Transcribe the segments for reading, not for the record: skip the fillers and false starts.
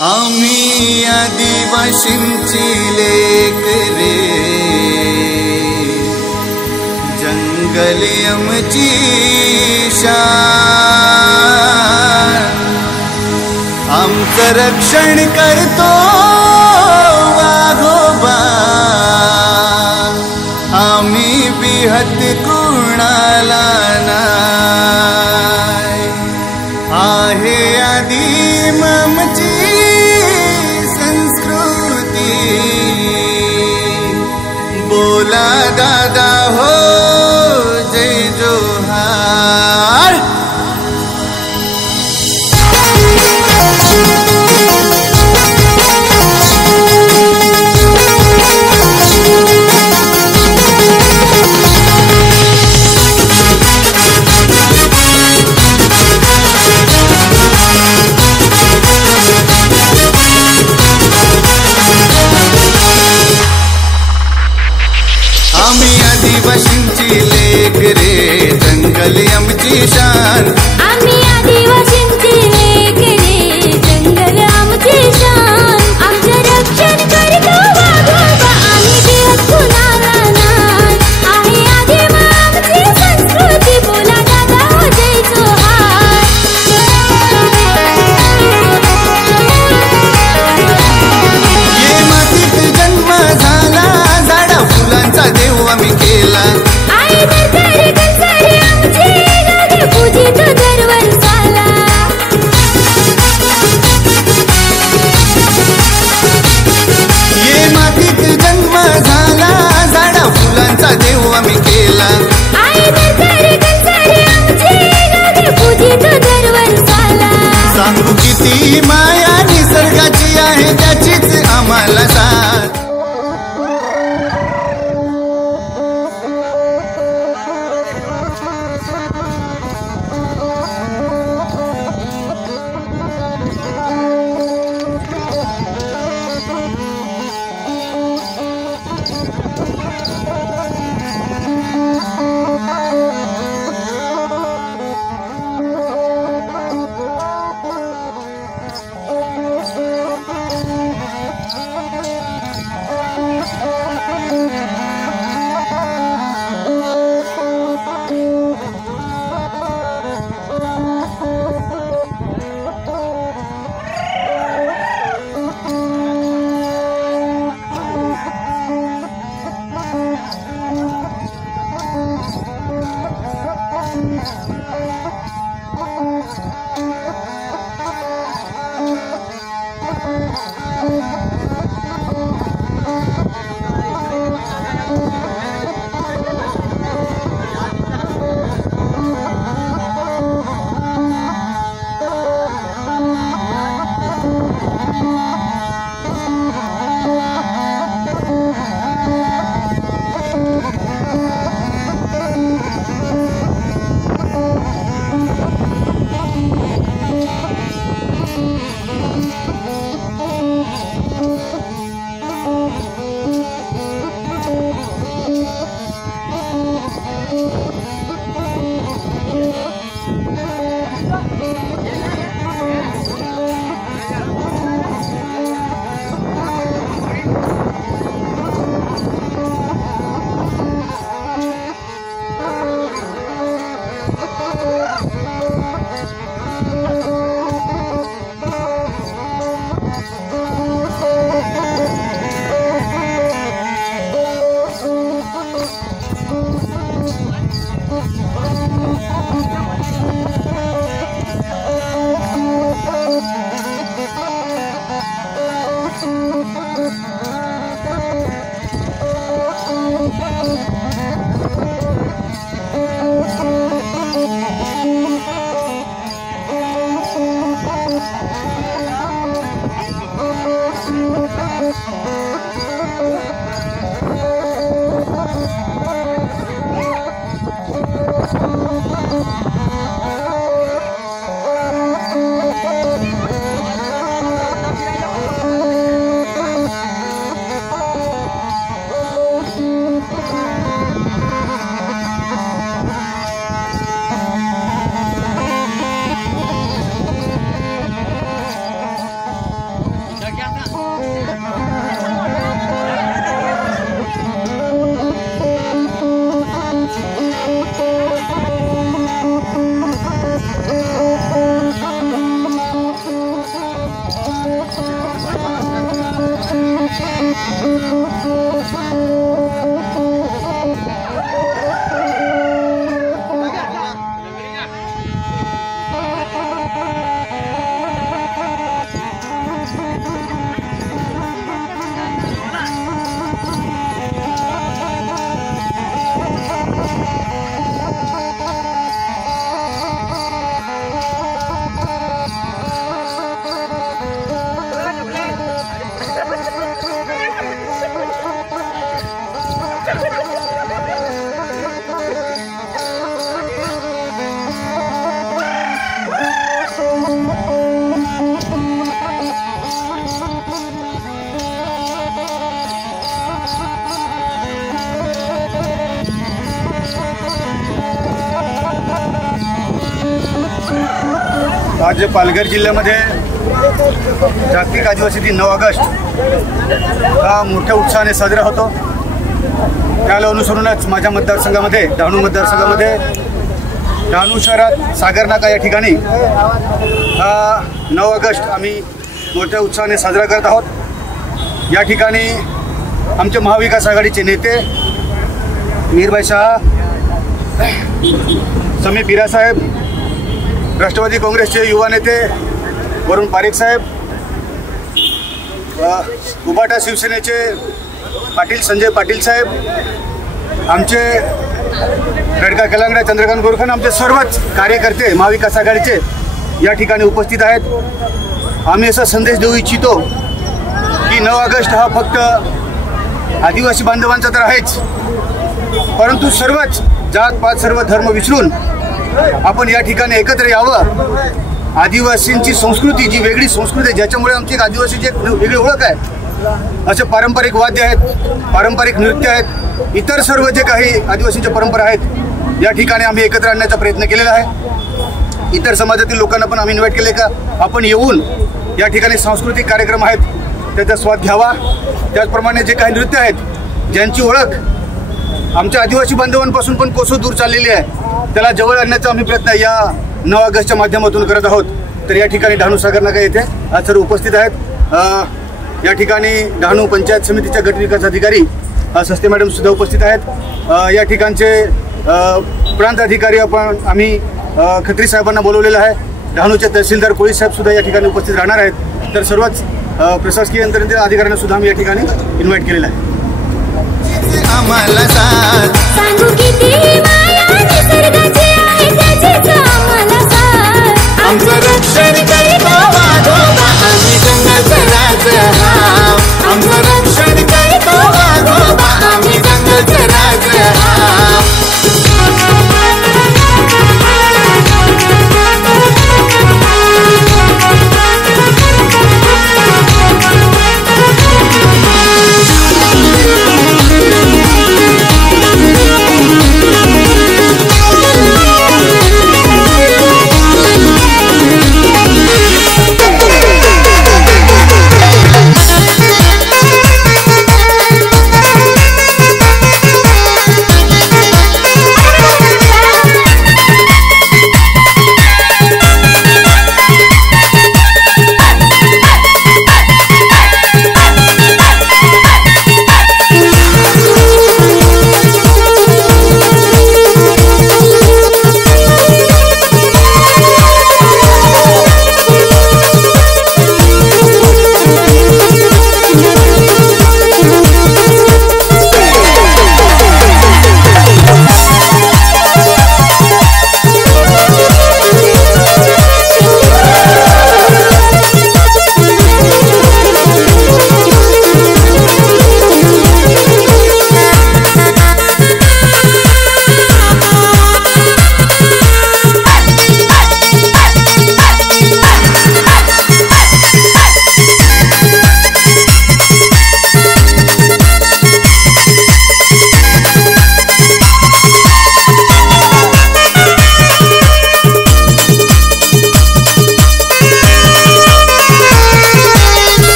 आम्ही आदिवासींची लेक रे, जंगल आमची शान, आमचं रक्षण करतो वाघोबा, आम्ही बिहत कुणाला नाय, आहे आदिम आमची संस्कृती, बोला दादा हो जय जोहार। आम्ही आदिवासींची लेक रे, जंगल आमची शान, आम्ही आदिवासींची लेक रे, जंगल आमची शान, आमचं रक्षण करतो वाघोबा, आम्ही बिहत कुणाला नाय, आहे आदिम आमची संस्कृती, बोला दादा हो जय जोहार। ये मातीत जन्म झाला, झाडा फुलांचा देव आम्ही केला, आई नर्सरी आमची गावी पूजित आज पालघर जिल्ह्यामध्ये जागतिक आदिवासी दिन 9 ऑगस्ट हा मोठ्या उत्साहाने साजरा होतो. त्याला अनुसरूनच माझ्या मतदारसंघामध्ये डहाणू मतदारसंघामध्ये डहाणू शहरात सागर नाका या ठिकाणी हा 9 ऑगस्ट आम्ही मोठ्या उत्साहाने साजरा करत आहोत. या ठिकाणी आमचे महाविकास आघाडीचे नेते मीरभाई शाह, समी पिरासाहेब, राष्ट्रवादी काँग्रेसचे युवा नेते वरुण पारेख साहेब, उबाटा शिवसेनेचे पाटील संजय पाटील साहेब, आमचे रडका कलांगडा चंद्रकांत गोरखन, आमचे सर्वच कार्यकर्ते महाविकास आघाडीचे या ठिकाणी उपस्थित आहेत. आम्ही असा संदेश देऊ इच्छितो की 9 ऑगस्ट हा फक्त आदिवासी बांधवांचा तर आहेच, परंतु सर्वच जातपात सर्व धर्म विसरून आपण या ठिकाणी एकत्र यावं. आदिवासींची संस्कृती जी वेगळी संस्कृती आहे, ज्याच्यामुळे आमची एक आदिवासीची एक वेगळी ओळख आहे. असे पारंपरिक वाद्य आहेत, पारंपरिक नृत्य आहेत, इतर सर्व जे काही आदिवासींच्या परंपरा आहेत या ठिकाणी आम्ही एकत्र आणण्याचा प्रयत्न केलेला आहे. इतर समाजातील लोकांना पण आम्ही इन्व्हाइट केले का आपण येऊन या ठिकाणी सांस्कृतिक कार्यक्रम आहेत त्याचा स्वाद घ्यावा. त्याचप्रमाणे जे काही नृत्य आहेत ज्यांची ओळख आमच्या आदिवासी बांधवांपासून पण कोसो दूर चाललेली आहे, त्याला जवळ आणण्याचा आम्ही प्रयत्न या 9 ऑगस्टच्या माध्यमातून करत आहोत. तर या ठिकाणी डहाणू सागर नाका येथे आज सर्व उपस्थित आहेत. या ठिकाणी डहाणू पंचायत समितीच्या गट विकास अधिकारी सस्ते मॅडम सुद्धा उपस्थित आहेत. या ठिकाणचे प्रांत अधिकारी आम्ही खत्री साहेबांना बोलवलेलं आहे. डहाणूचे तहसीलदार कोळी साहेब सुद्धा या ठिकाणी उपस्थित राहणार आहेत. तर सर्वच प्रशासकीय यंत्रणेतील अधिकाऱ्यांना सुद्धा आम्ही या ठिकाणी इन्व्हाइट केलेलं आहे. आम्हाला साथ सांगू किती माया निसर्गाची आहे त्याचीच आम्हाला साथ. आमचं रक्षण करीतो वाघोबा आम्ही जंगलचं राज हाव. आमचं रक्षण करीतो वाघोबा आम्ही जंगलचं राज हाव.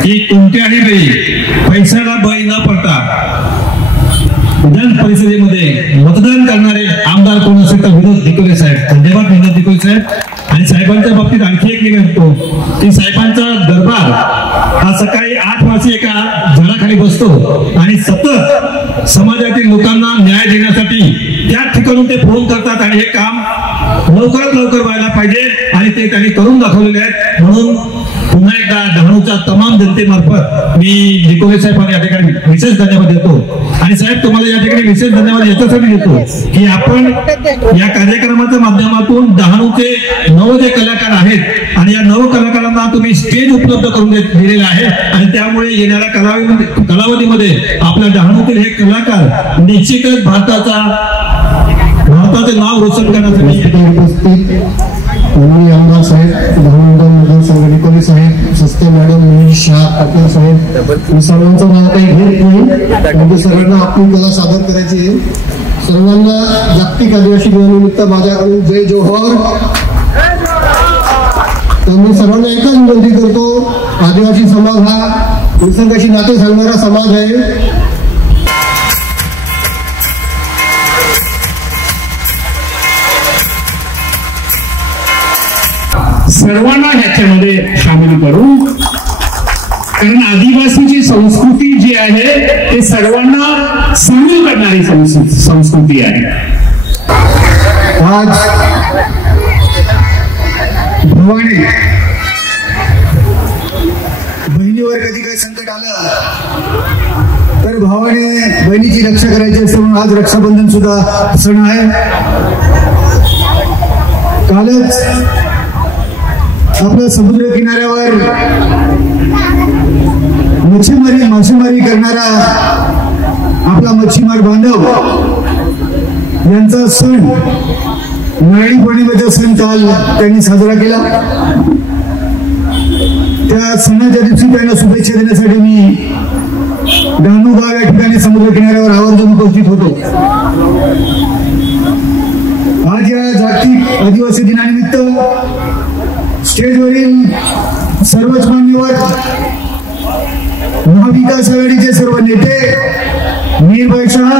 की कोणत्याही वेळी पैशाला बळी न पडता विधान परिषदेमध्ये मतदान करणारे आमदार कोण असेल तर विनोद निकोले साहेब. धन्यवाद विनोद निकोले साहेब. आणि साहेबांच्या बाबतीत आणखी एक निघतो की साहेबांचा दरबार हा सकाळी 8 वाजता एका झाडाखाली बसतो आणि सतत समाजातील लोकांना न्याय देण्यासाठी त्या ठिकाणून ते फोन करतात आणि हे काम लवकरात लवकर व्हायला पाहिजे आणि ते त्यांनी करून दाखवलेले आहेत. म्हणून पुन्हा एकदा डहाणूच्या तमाम जनतेमार्फत मी निकोले साहेबांना या ठिकाणी विशेष धन्यवाद देतो. आणि साहेब तुम्हाला या ठिकाणी विशेष धन्यवाद याच्यासाठी देतो की आपण या कार्यक्रमाच्या माध्यमातून डहाणूचे नव जे कलाकार आहेत आणि या नव कलाकारांना तुम्ही स्टेज उपलब्ध करून दिलेलं आहे आणि त्यामुळे येणाऱ्या कालावधीमध्ये आपल्या डहाणूतील हे कलाकार निश्चितच भारताचे नाव रोशन करण्यासाठी माननीय आमदार साहेब, डहाणू मतदारसंघ निकोले साहेब, सस्ते मॅडम, मनीष शाह, पाटील साहेब, मी सर्वांचं नाव काही घेत नाही म्हणजे सर्वांना आपली कला सादर करायची आहे. सर्वांना जागतिक आदिवासी दिनानिमित्त माझ्याकडून जय जोहर. त्यामुळे सर्वांना एकच विनंती करतो, आदिवासी समाज हा निसर्गाशी नाते सांगणारा समाज आहे. सर्वांना ह्याच्यामध्ये सामील करू, कारण आदिवासीची संस्कृती जी आहे ते सर्वांना सामील करणारी संस्कृती आहे. आज भवानी बहिणीवर कधी काही संकट आलं तर भावाने बहिणीची रक्षा करायची असते म्हणून आज रक्षाबंधन सुद्धा सण आहे. कालच आपल्या समुद्र किनाऱ्यावर मासेमारी करणारा आपला मच्छीमार बांधव यांचा सण नारळी पौर्णिमेचा सण काल त्यांनी साजरा केला. त्या सणाच्या दिवशी त्यांना शुभेच्छा देण्यासाठी मी डहाणू गाव या ठिकाणी समुद्र किनाऱ्यावर आवर्जून उपस्थित होतो. आज या जागतिक आदिवासी दिनानिमित्त स्टेजवरील सर्वच मान्यवर, महाविकास आघाडीचे सर्व नेते, मीरभाई शाह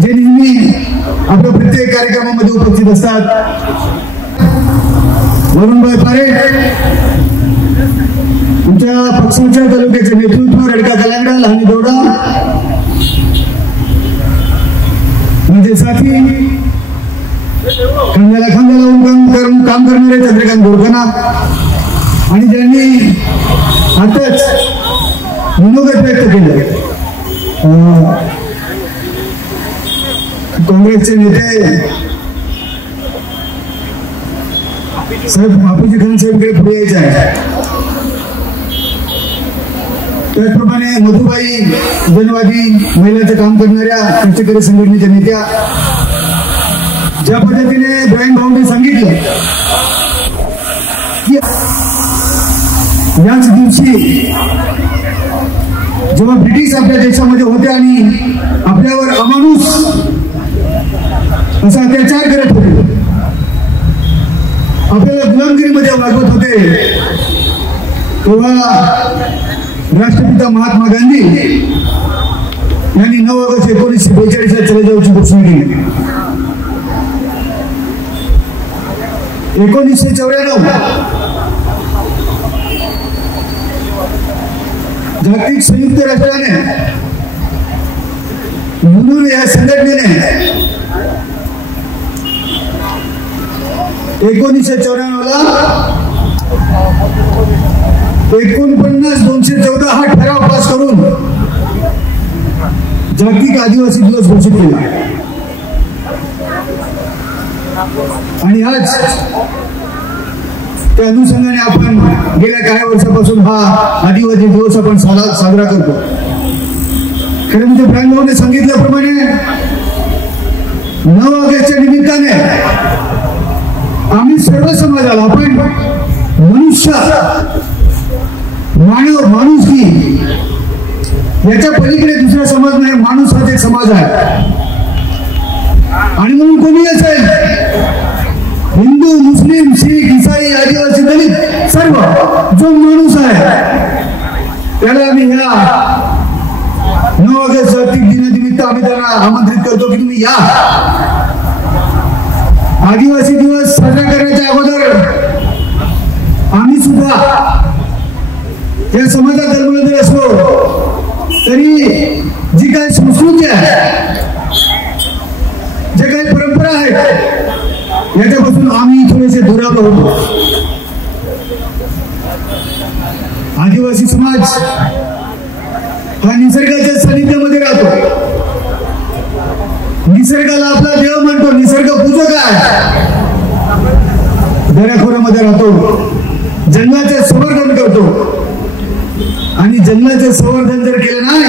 जे नेहमी आपल्या प्रत्येक कार्यक्रमामध्ये उपस्थित असतात, वरुणभाई पारेख आमच्या पक्षाच्या तालुक्याचे नेतृत्व, रडका कलांगडा, लहानी दोडा म्हणजे साथी, खांद्याला खांदा लावून काम करणारे चंद्रकांत गोरखाना आणि ज्यांनी आताच मनोगत व्यक्त केलं काँग्रेसचे नेते साहेब बापूजी खान साहेबकडे पुढे यायचे आहे. त्याचप्रमाणे मधुबाई जनवादी महिलांचं काम करणाऱ्या कष्टकरी संघटनेच्या नेत्या, ज्या पद्धतीने ब्रायन भाऊंनी सांगितलं याच दिवशी जेव्हा ब्रिटिश आपल्या देशामध्ये होते आणि आपल्यावर अमानुष असा अत्याचार करत होते, आपल्याला गुलामगिरीमध्ये वागवत होते, तेव्हा राष्ट्रपिता महात्मा गांधी यांनी 9 ऑगस्ट 1942 चले जाऊची घोषणा केली. 1994 जागतिक संयुक्त राष्ट्राने म्हणून या संघटनेने 1994 49-214 हा ठराव पास करून जागतिक आदिवासी दिवस घोषित केला. आणि आज त्या अनुषंगाने आपण गेल्या काही वर्षापासून हा आदिवासी दिवस आपण साजरा करतो. खरं म्हणजे ब्रायन भाऊने सांगितल्याप्रमाणे 9 ऑगस्टच्या निमित्ताने आम्ही सर्व समाजाला, आपण मनुष्य, मानव, माणुसकी याच्या पलीकडे दुसरा समाज नाही, माणूस हाच एक समाज आहे. आणि म्हणून कोणी असेल, हिंदू, मुस्लिम, शीख, ईसाई, आदिवासी, दलित, सर्व जो माणूस आहे त्याला आम्ही ह्या 9 ऑगस्ट जागतिक दिनानिमित्त आम्ही आमंत्रित करतो की तुम्ही या. आदिवासी दिवस साजरा करण्याच्या अगोदर आम्ही सुद्धा या समाजात जन्मलेले असलो तरी जी काही संस्कृती आहे, जे काही परंपरा आहेत, याच्यापासून आम्ही थोडेसे दुरावलो होतो. आदिवासी समाज हा निसर्गाच्या सानिध्यामध्ये राहतो. निसर्गाला आपला देव म्हणतो, निसर्ग पूजक आहे. दऱ्याखोऱ्यामध्ये राहतो, जंगलाचे संवर्धन करतो. आणि जंगलाचे संवर्धन जर केलं नाही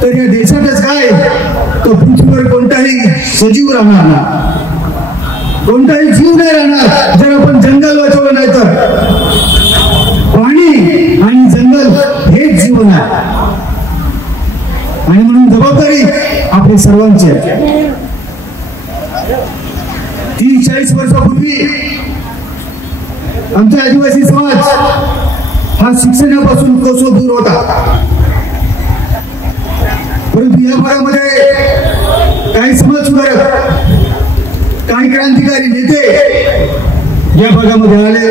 तर या देशातच काय, तर पृथ्वीवर कोणताही सजीव राहणार नाही, कोणताही जीव नाही राहणार जर आपण जंगल वाचवलं नाही तर. पाणी आणि जंगल हेच जीवन आहे आणि म्हणून जबाबदारी आपली सर्वांची आहे. 30-40 वर्षापूर्वी आमचा आदिवासी समाज हा शिक्षणापासून कोसो दूर होता. परंतु या भागामध्ये काही समाजसुधारक, काही क्रांतिकारी नेते या भागामध्ये आले.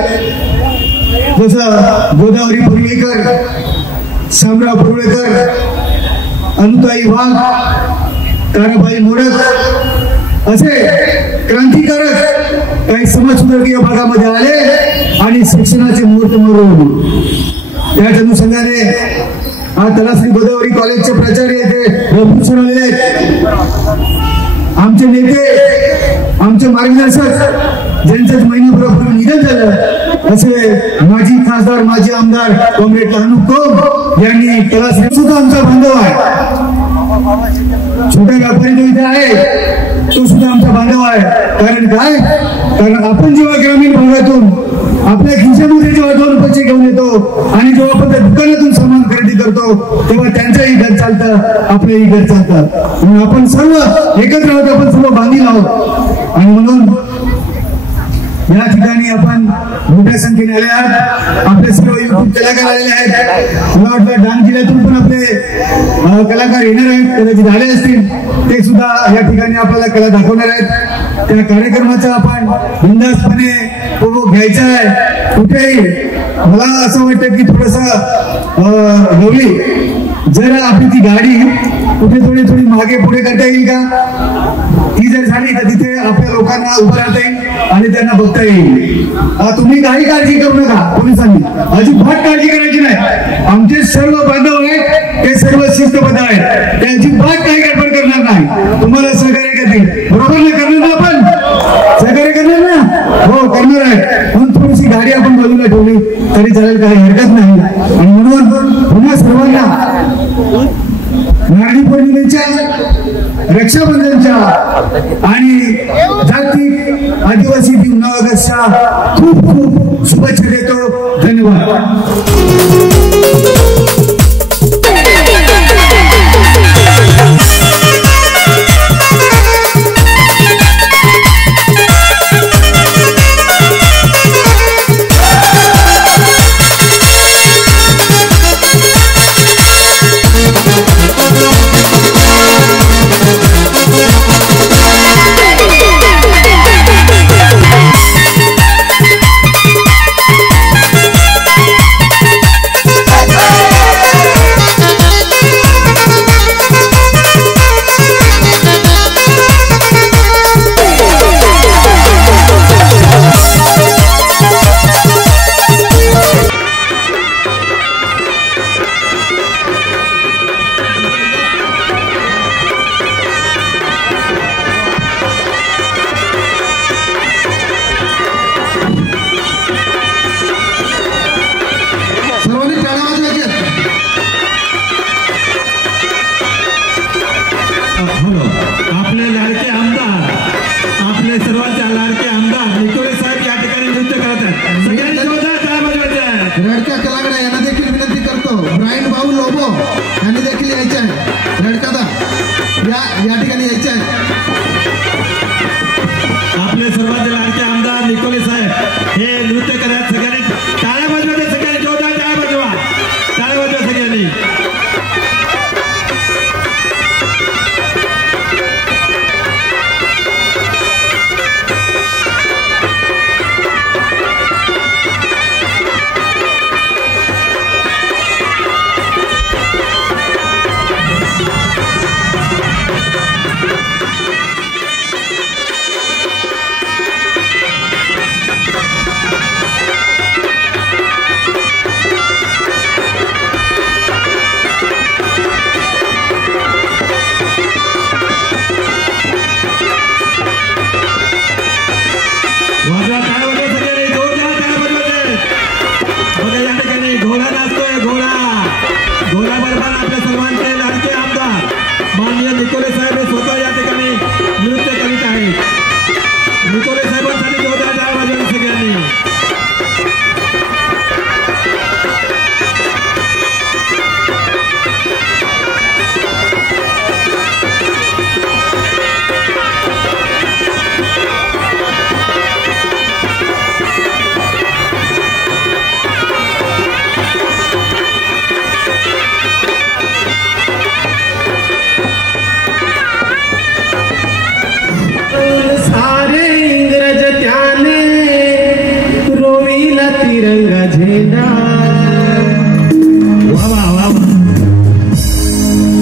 जसं गोदावरी पुर्वेकर, शामराव पुर्वेकर, अनुताई वाघ, ताराबाई मोडक असे क्रांतिकारक काही समाजसुधारक या भागामध्ये आले आणि शिक्षणाचे मुहूर्त मोडले. त्याच अनुषंगाने आज तलासरी गोदावरी कॉलेजचे प्राचार्य येथे भूषण आलेले आहेत. आमचे नेते, आमचे मार्गदर्शक ज्यांचं महिनाभरापूर्वी निधन झालं असे माजी खासदार, माजी आमदार कॉम्रेड अनुप यांनी तलासरी सुद्धा आमचा बांधव आहे. छोटा व्यापारी जो इथे आहे तो सुद्धा आमचा बांधव आहे. कारण काय, कारण आपण जेव्हा ग्रामीण भागातून आपल्या खिशामध्ये जेव्हा 2 पैसे घेऊन येतो आणि जेव्हा आपण त्या दुकानातून सामान खरेदी करतो तेव्हा त्यांचंही घर चालतं, आपलंही घर चालतं. म्हणून आपण सर्व एकत्र आहोत, आपण सर्व बांधील आहोत. आणि म्हणून या ठिकाणी आपण मोठ्या संख्येने आले आहात. आपले सर्व युट्यूब कलाकार आलेले आहेत. मला वाटतं डांग जिल्ह्यातून पण आपले कलाकार येणार आहेत, कदाचित आले असतील. ते सुद्धा या ठिकाणी आपल्याला कला दाखवणार आहेत. त्या कार्यक्रमाचा आपण बिनधास्तपणे उपभोग घ्यायचा आहे. कुठेही मला असं वाटतं की थोडस गवली जर आपली ती गाडी कुठे थोडी मागे पुढे करता येईल का? ती जर झाली तर तिथे आपल्या लोकांना उभं राहता येईल आणि त्यांना बघता येईल. तुम्ही काही काळजी करू नका, पोलिसांनी अजिबात काळजी करायची नाही. आमचे सर्व बांधव आहेत, ते सर्व शिस्तबद्ध आहेत, ते अजिबात काही गडबड करणार नाही. तुम्हाला सहकार्य करतील, बरोबर ना? करणार ना आपण सहकार्य करणार ना? हो करणार आहे. म्हणून थोडीशी गाडी आपण बाजूला ठेवली तरी चालेल, काही हरकत नाही. आणि म्हणून पुन्हा सर्वांना नारळी पौर्णिमेच्या, रक्षाबंधनच्या आणि जागतिक आदिवासी दिन 9 ऑगस्टच्या खूप खूप शुभेच्छा देतो. धन्यवाद.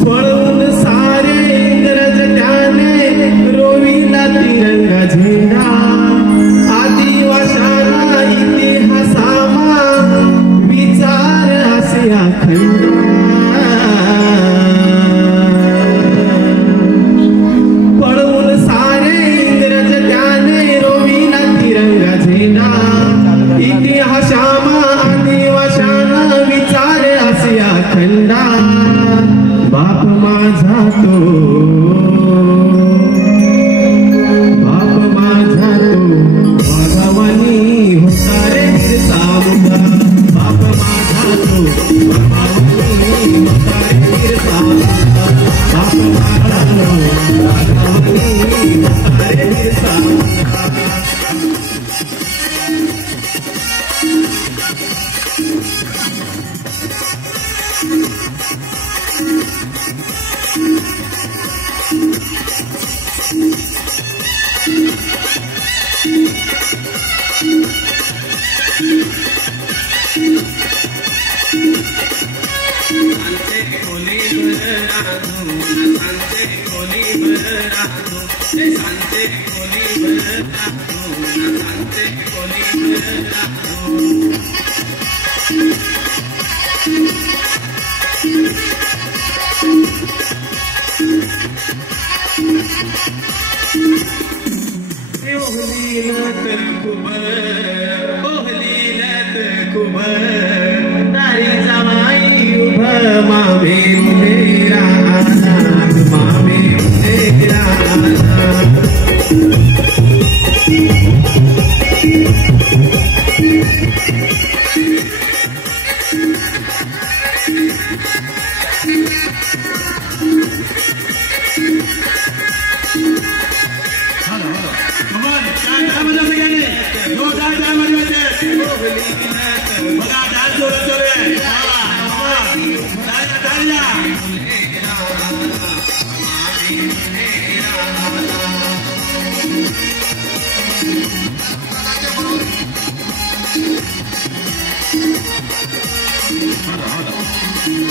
पळून सारे इंग्रज त्याने रोविला तिरंगा झेंडा आदिवाशाला इतिहासामा विचार असे अखंड पळून सारे इंग्रज त्याने रोविला तिरंगा झेंडा इतिहासामा आदिवाशाला विचार असे अखंडा बाप माझा तो भगवानी होता रे बिरसा मुंडा बाप माझा तो भगवानी होता रे बिरसा मुंडा बाप माझा तो भगवानी होता रे बिरसा मुंडा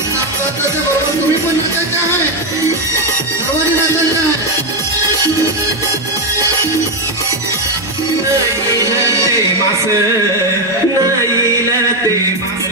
तुम्ही पण नाचायचे आहे सर्वांनी नाचायचं आहे मास नाही मास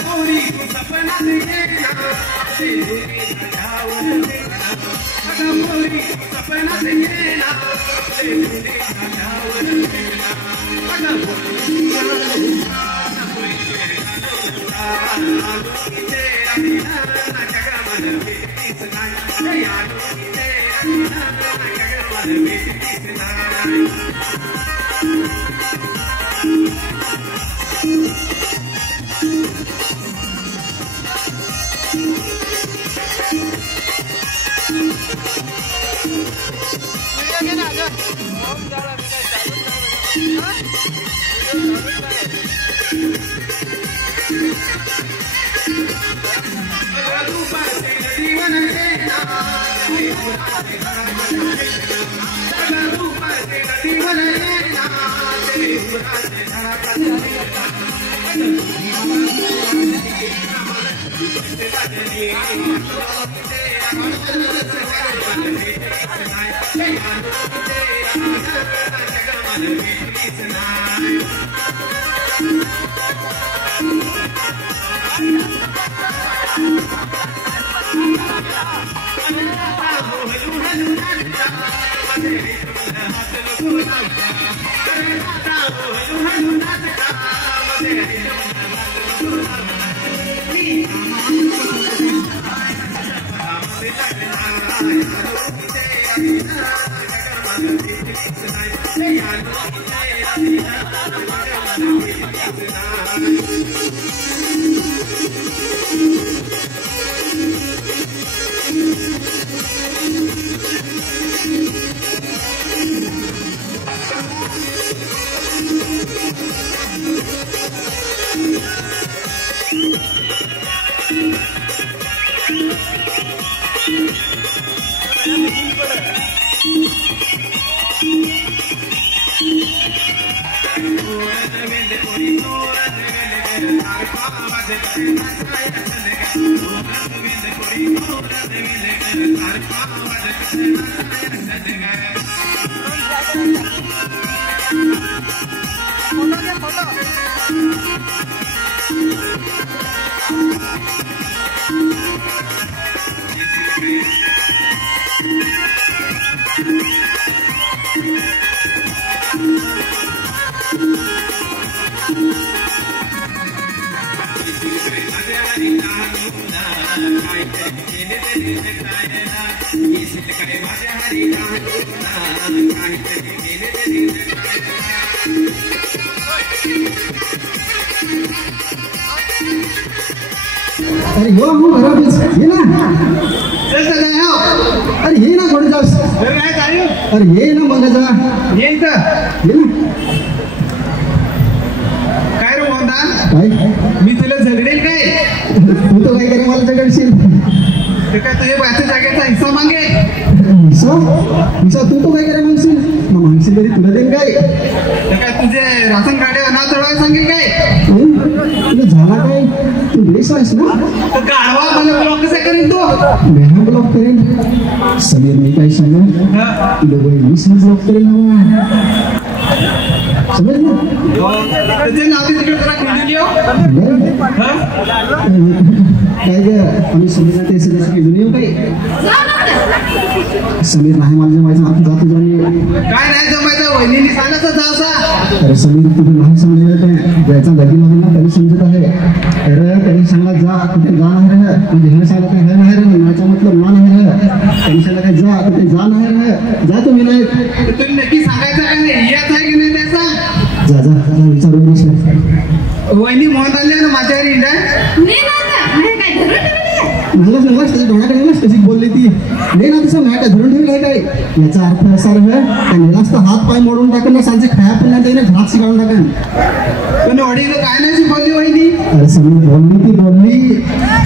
पोरी सपना देखना अरे हो हो बराबर ये ना चल काय हो अरे ये ना थोडं जाऊस अरे ये ना मग जा ये ना काय रे मोहनदा काय मी तुला झगडेल काय तू तर काय करे मला जगडशील ते काय तुझ्या बाच्या जागेचा हिस्सा मागे विसा तू तो काय करे म्हणशील मग म्हणशील तरी तुला देईन काय ते काय तुझे राशन कार्ड नाव चढवायला सांगेल काय तुला झाला काय तू बेस आहेस ना तर गाढवा मला ब्लॉक कसा करेल तो मेहा ब्लॉक करेन समीर मी काय सांगेन तुला वहिनीच ब्लॉक करेन ना समजलं त्याचे नाव तिकडे जरा खेळून येऊ काय ग आम्ही समीरला ते सगळं खेळून येऊ काय समीर नाही मला जमायचं आपण जातो जाणे काय नाही जमायचं वहिनीने सांगायचं जा असा अरे समीर तुझं नाही समजलं काय ज्याचा लगीन होईल ना तरी समजत आहे अरे त्यांनी सांगला जा कुठे जा नाही रे म्हणजे हे सांगला काय हे नाही रे माझा मतलब ना नाही रे त्यांनी सांगला काय जा कुठे जा नाही रे जा तुम्ही नाही तुम्ही नक्की सांगायचं काय नाही याच आहे की नाही त्याचा जा जा विचारू वहिनी मोहन आले ना माझ्यावर इंडा नगलाच त्याच्या डोळ्याकडे नगलाच कशी बोलली ती नाही ना तसं नाही काय धरून ठेवलं आहे काय याचा अर्थ असा रे त्या नेलाच तर हात पाय मोडून टाकून ना सांचे खाया पण नाही त्याने घरात शिकावून टाकन पण वडील काय नाही शिकवली वहिनी अरे सगळी बोलली ती बोलली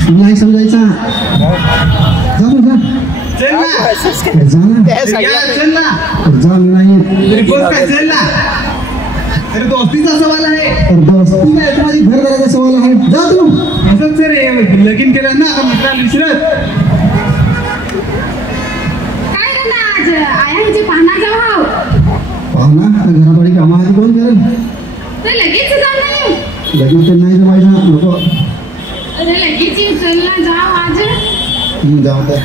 तुला नाही समजायचा जा तू जा चल ना जा ना चल ना जा मी नाही येत तरी बोल काय चल ना अरे दोस्तीचा सवाल आहे दोस्ती नाही माझी घरदाराचा सवाल आहे जा तू असंच सर लगीन केलं ना आता मित्राला विसरत काय रे ना आज आयांची पाहणार जाऊ हाव पाहुणा घराबाडी कामा आधी कोण करेल तर लगेच जाऊ नाही लगेच तर नाही जमायचं नको अरे लगेच चल ना जाऊ आज जाऊ द्या.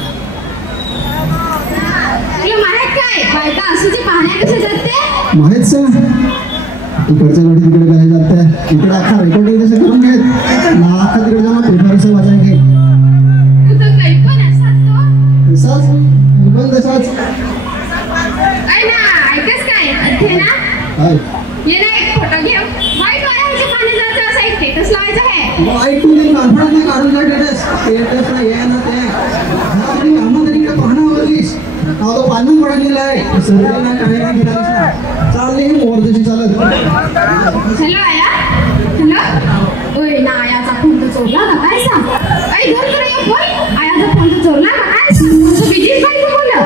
तुला माहित काय बायका असूची पाहण्या कसे जाते माहित सर इकडच्या गाडी तिकडे करायला जाते इकडे अख्खा रेकॉर्डिंग कसं करून घेत ना अख्खा तिकडे जाऊन प्रिफरन्स वाजायला घे तू तर काही पण असाच तो तसाच पण तसाच ऐ ना ऐकस काय अथे ना हाय ये ना एक फोटो घेऊ बाईक वाल्याच्या पाहण्या जायचं असं एक स्टेटस लावायचं आहे बाईक तू कॉन्फिडन्स नाही काढून काय स्टेटस नाही आहे ना ते आम्हाला तरी इकडे पाहणं आवडलीस तो पालन पडायला आहे सर्दी ना काही नाही गेला चालली मोरदेशी चालत हॅलो आया हॅलो ओय ना आयाचा फोन तर चोरला का काय सांग ऐ घर कर ये फोन आयाचा फोन तर चोरला का काय सांग असं बिजीच बायको बोललं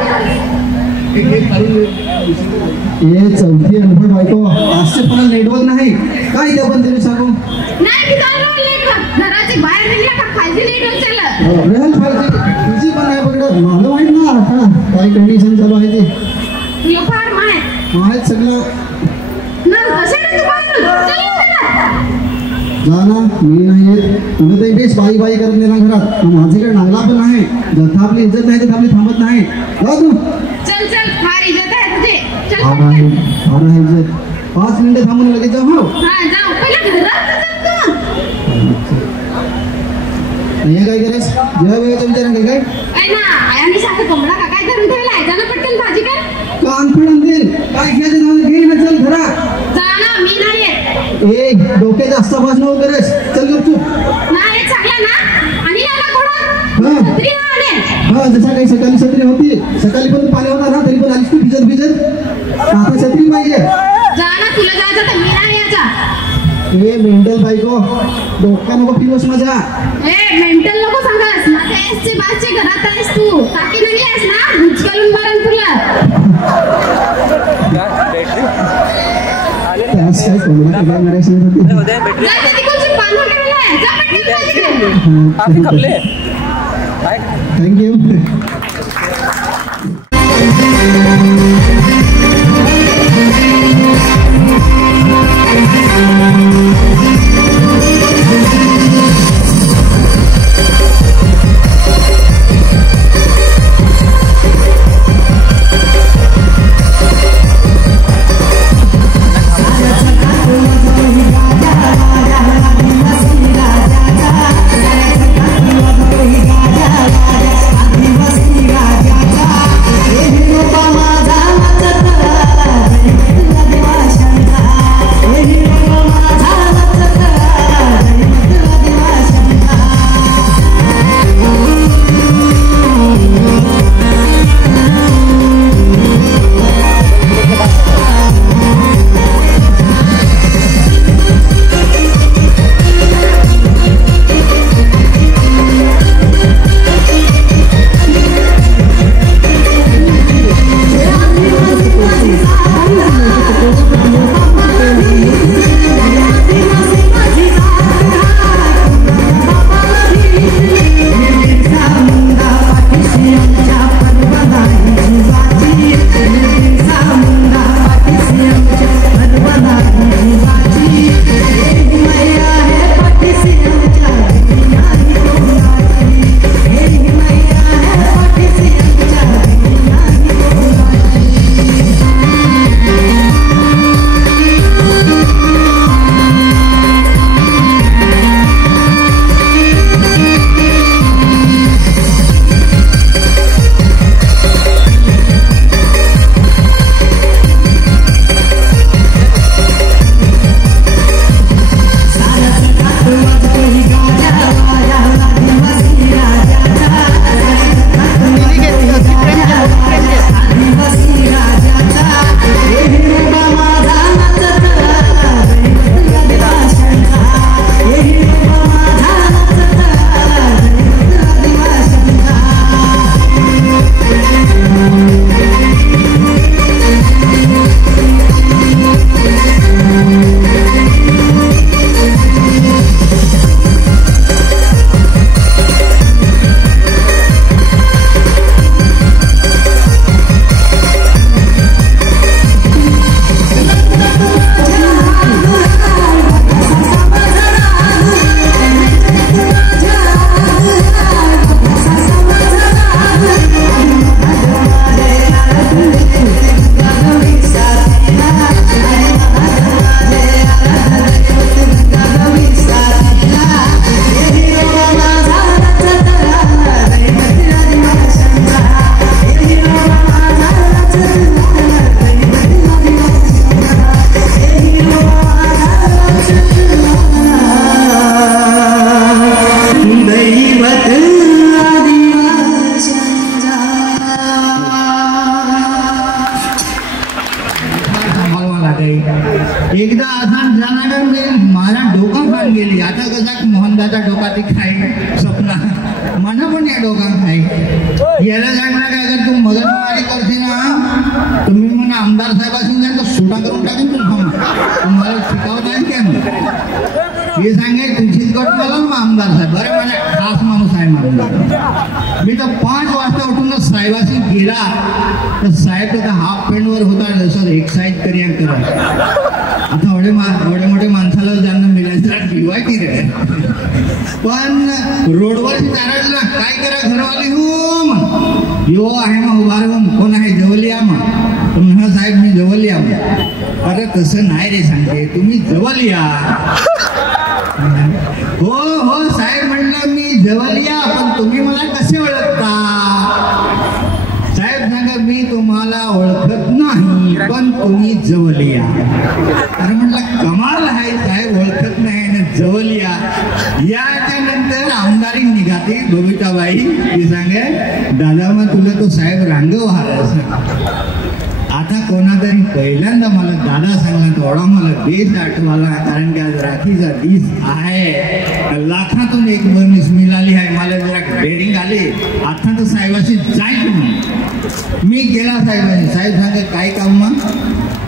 ये चौथी अनुभव बायको आजचे पण नेटवर्क नाही काय ते पण तरी सांगू नाही की चाललं लेट घराची बाहेर निघल्या का खालची लेट होत चाललं रेल फारची तुझी पण नाही पकडत मला माहित ना आता काय कंडिशन चालू आहे ते तुला फार माहित सगळं ना कशाने तू बोलतो जा ना मी नाही येत तुला तर इथेच बाई बाई करत नेला घरात माझ्याकडे नांगला पण आहे जर आपली इज्जत नाही तर आपली थांबत नाही जा तू चल चल फार इज्जत आहे तुझे चल हा आहे इज्जत 5 मिनिटं थांबून लगेच जाऊ हो हा जाऊ पहिला घरात जा तू नाही काय करायस जेव्हा वेळ विचारा काय ऐ ना आयाने साखर कोंबडा का काय धरून ठेवलाय जाणं पटकन भाजी कर कॉन्फिडन्स देईल काय घ्यायचं नाव घे ना चल घरा जा ना मी नाही येत ए डोके जास्त आवाज नको करस चल गपचूप नाही येत चांगला ना आणि याला कोणा हा. छत्री आले हा जसा काही सकाळी छत्री होती सकाळी पण पाणी होता ना तरी पण आलीस तू भिजत आता छत्री पाहिजे जा ना तुला जायचं तर मी नाही यायचा ए मेंटल बायको डोक्या नको फिरवस माझ्या ए मेंटल नको सांगास माझ्या एसचे बासचे घरात आहेस तू काकी नाही आहेस ना भुजकलून मारन तुला त्यास काय कोंबडा काय मारायचं होती जा ते तिकडचे पान वगैरे आहे जा पटकन भाजी कर थँक्यू माझा औंधाच्या डोकात खाई स्वप्न मला पण या डोकात खाई याला सांगणार काय अगर तू मगजमारी करते ना तुम्ही म्हणून आमदार साहेब असून जाईल तर सुटा करून टाकेन तुम्हाला शिकावत आहे काय मग हे सांगे तुझीच गट मला मग आमदार साहेब बरं माझ्या खास माणूस आहे आमदार मी तर 5 वाजता उठून साहेबाशी गेला तर साहेब तर हाफ पॅन्टवर होता जसं एक्साईज करी आता एवढे मोठे माणसाला ज्यांना मिळायचं भिवायची रे पण रोडवरची चारायला काय करा घरवाली हो मग यो आहे मग उभा कोण आहे जवलिया मग तर म्हणा साहेब मी जवलिया मग अरे तसं नाही रे सांगते तुम्ही जवलिया हो हो साहेब म्हणलं मी जवलिया पण तुम्ही मला कसे ओळखता साहेब सांगा मी तुम्हाला ओळखत नाही पण तुम्ही जवलिया अरे म्हटलं कमाल आहे साहेब ओळखत नाही ना जवलिया याच्या नंतर आमदारी निघाती बबिताबाई ती सांगे दादा मग तुला तो साहेब रांग वाहला आता कोणातरी पहिल्यांदा मला दादा सांगला थोडा मला देश आठवाला कारण की आज राखीचा दिस आहे लाखातून एक बनीस मिळाली आहे मला जरा बेरिंग आली आता तर साहेबाशी जाय तुम्ही मी गेला साहेबांनी साहेब सांगे काय काम मग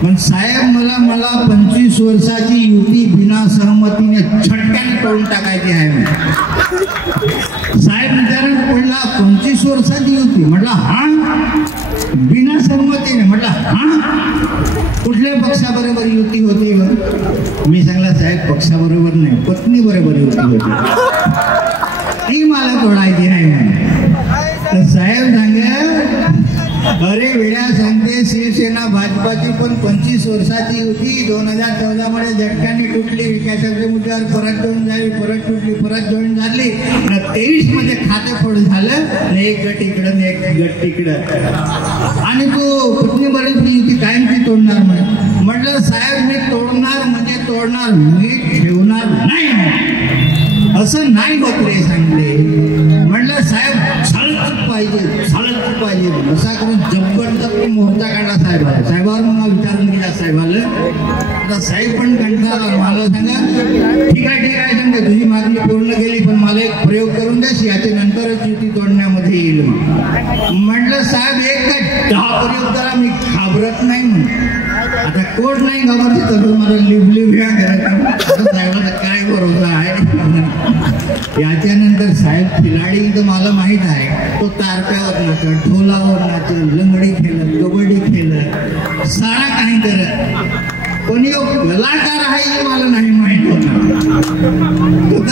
पण साहेब मला 25 वर्षाची युती बिना सहमतीने छटक्याने तोडून टाकायची आहे साहेब विचारायला पडला 25 वर्षाची युती म्हटलं हा बिना सहमतीने म्हटलं हा कुठल्या पक्षाबरोबर युती होती मी सांगला साहेब पक्षाबरोबर नाही पत्नी बरोबर युती होती ती मला तोडायची नाही तर साहेब सांगे अरे वेळा सांगते शिवसेना भाजपाची पण 25 वर्षाची युती 2014 मध्ये झटक्याने तुटली विकासाच्या मुद्द्यावर परत जॉईन झाली परत तुटली परत जॉईन झाली 23 मध्ये खातेफोड झालं एक गट इकडं एक गट तिकडं आणि तो पत्नी बरोबर युती कायमची तोडणार म्हटलं साहेब मी तोडणार म्हणजे तोडणार मी ठेवणार नाही असं नाही होत रे सांगले म्हटलं साहेब चालत पाहिजे असा करून जबरदस्त मोर्चा काढला साहेबावर मला विचारून गेला साहेबाला आता साहेब पण कंटाळा मला सांगा ठीक आहे सांगा तुझी मागणी पूर्ण केली पण मला एक प्रयोग करून द्यास याच्या नंतरच युती तोडण्यामध्ये येईल म्हटलं साहेब एक काय 10 प्रयोग करा मी घाबरत नाही म्हणून आता कोण नाही घाबरते तर मला लिव्ह या घरात साहेबाला काय भरोसा आहे याच्यानंतर साहेब खिलाडी तर मला माहित आहे तो तारप्यावर नाचत ढोलावर नाचत लंगडी खेळत कबड्डी खेळत सारा काही करत पण कलाकार आहे हे मला नाही माहित होत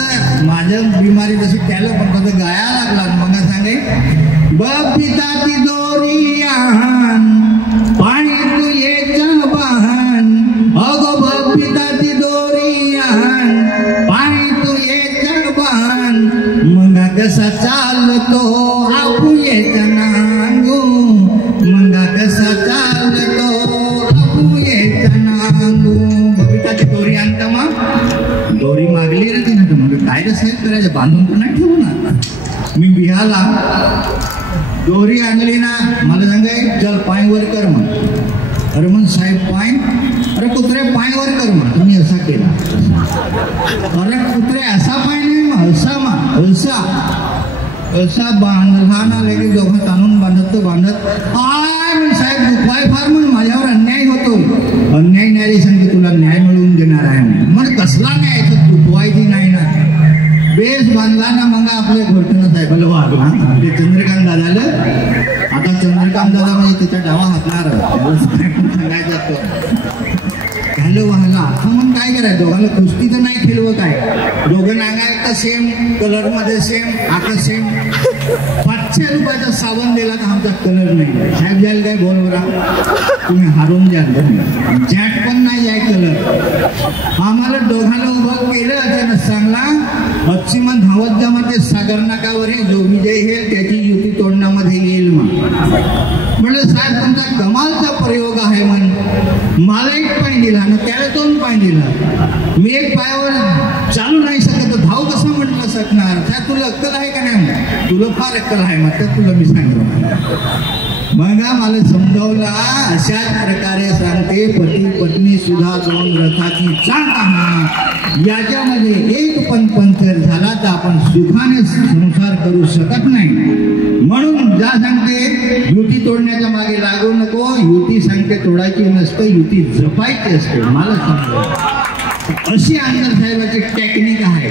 माझ्या बिमारी तशी त्याला पण आता गाया लागला मग सांगे बबिता ती दोरियान पाणी तू येच्या बहान अगो बबिता ती दोरियान पाणी तू येच्या बहान मंगा कसा चालतो आपू येच्या नांगू मंगा कसा चालतो आपू येच्या नांगू बबिताची दोरी आणता मग दोरी मागली रे तिने तर मग काय रे साहेब करायचं बांधून तर नाही ठेवू ना मी बिहाला दोरी आणली ना मला सांगाय चल पाय वर कर मग अरे मग साहेब पाय अरे कुत्रे पाय वर कर मग तुम्ही असा केला अरे कुत्रे असा पाय नाही मग असा बांधला ना लेडी दोघं ताणून बांधत आय साहेब दुखवाय फार म्हणून माझ्यावर अन्याय होतो अन्याय नाही सांगते तुला न्याय मिळवून देणार आहे मग कसला न्याय तर दुखवायची नाही ना बेस बांधला ना मग आपल्या घोरटणं साहेबाला वागला ते चंद्रकांत दादाला आता चंद्रकांत दादा म्हणजे त्याच्या डावा हातणार सांगायचं घालो वाहला आता मग काय करायचं दोघांना कुस्ती तर नाही खेळवं काय दोघं नागाय का सेम कलर मध्ये सेम आता सेम 500 रुपयाचा साबण दिला तर आमचा कलर नाही साहेब जाईल काय बोल बरा तुम्ही हारून द्याल जॅट पण नाही आहे कलर आम्हाला दोघांना उभं केलं त्यानं सांगला पश्चिम धावत जामध्ये सागर नाकावरील जो विजय येईल त्याची युती तोडण्यामध्ये येईल म्हणलं साहेब तुमचा कमालचा प्रयोग आहे म्हण मला एक पाय दिला आणि त्याला 2 पाय दिला मी एक पायावर चालू नाही शकत तर धाव कसं म्हटलं शकणार त्यात तुला अक्कल आहे का नाही तुला फार अक्कल आहे मग त्यात तुला मी सांगतो मग मला समजावला अशाच प्रकारे सांगते पती पत्नी सुद्धा जाऊन रथाची चाक आहा याच्यामध्ये एक पण पंक्चर झाला तर आपण सुखाने संसार करू शकत नाही. म्हणून जा सांगते युती तोडण्याच्या मागे लागू नको. युती सांगते तोडायची नसते, युती जपायची असते. मला समजा अशी आमदार साहेबाची टेक्निक आहे.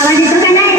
आवाज येतो का नाही?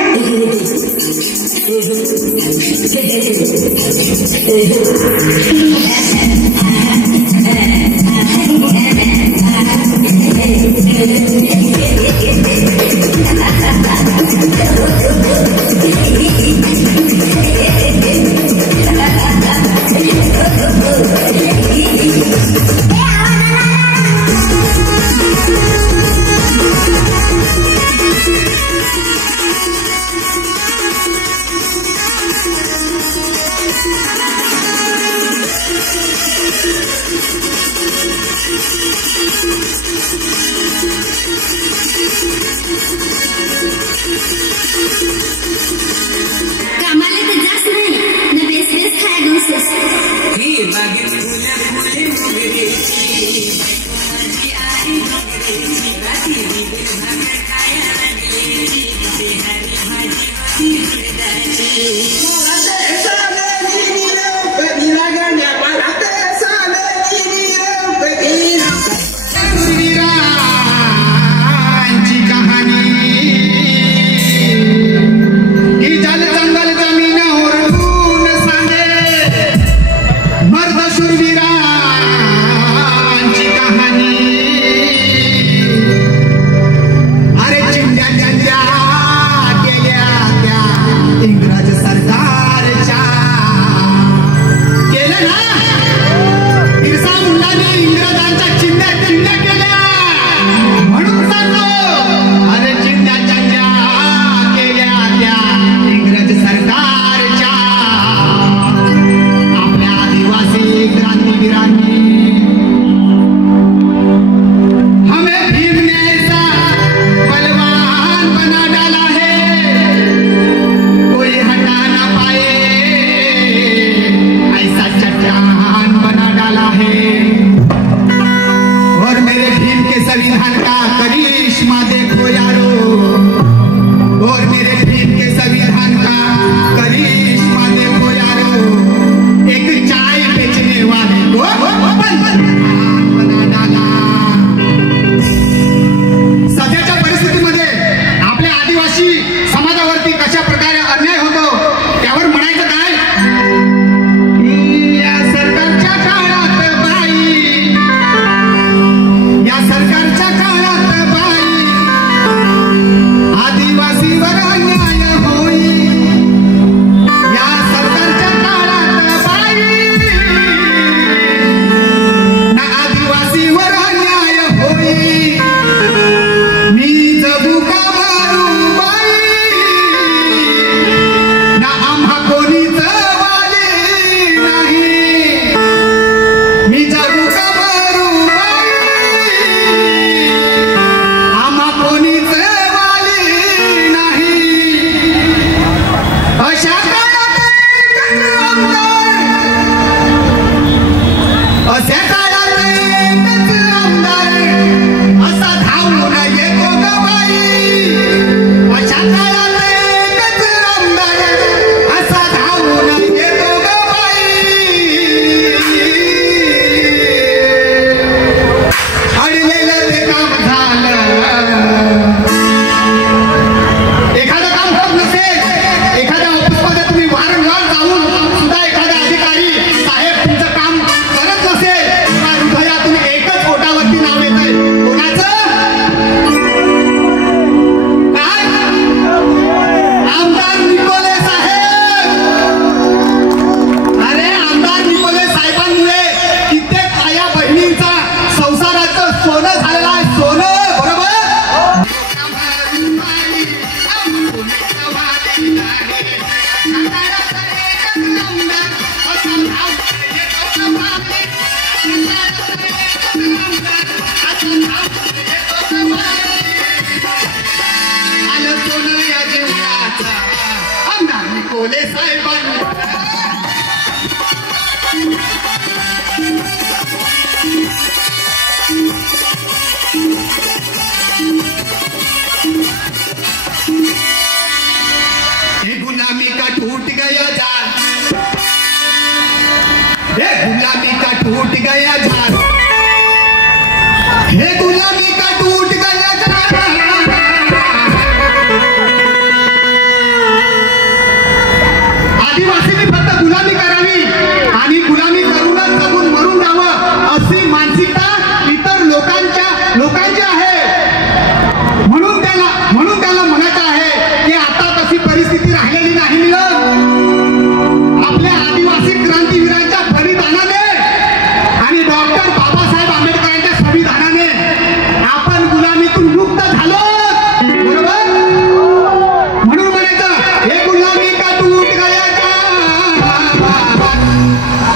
आदिवासी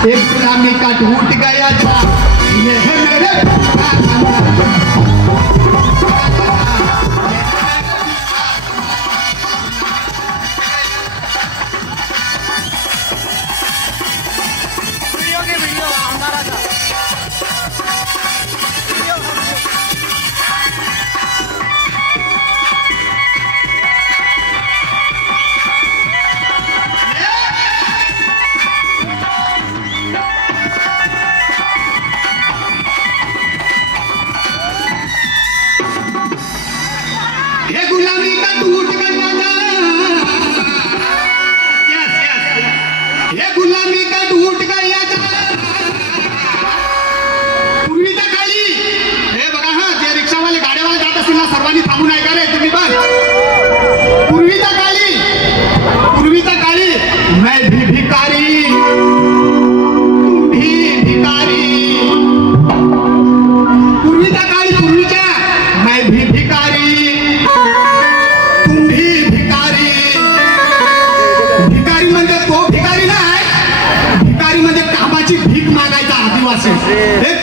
एक गुलामी का टूट गया था ये है मेरे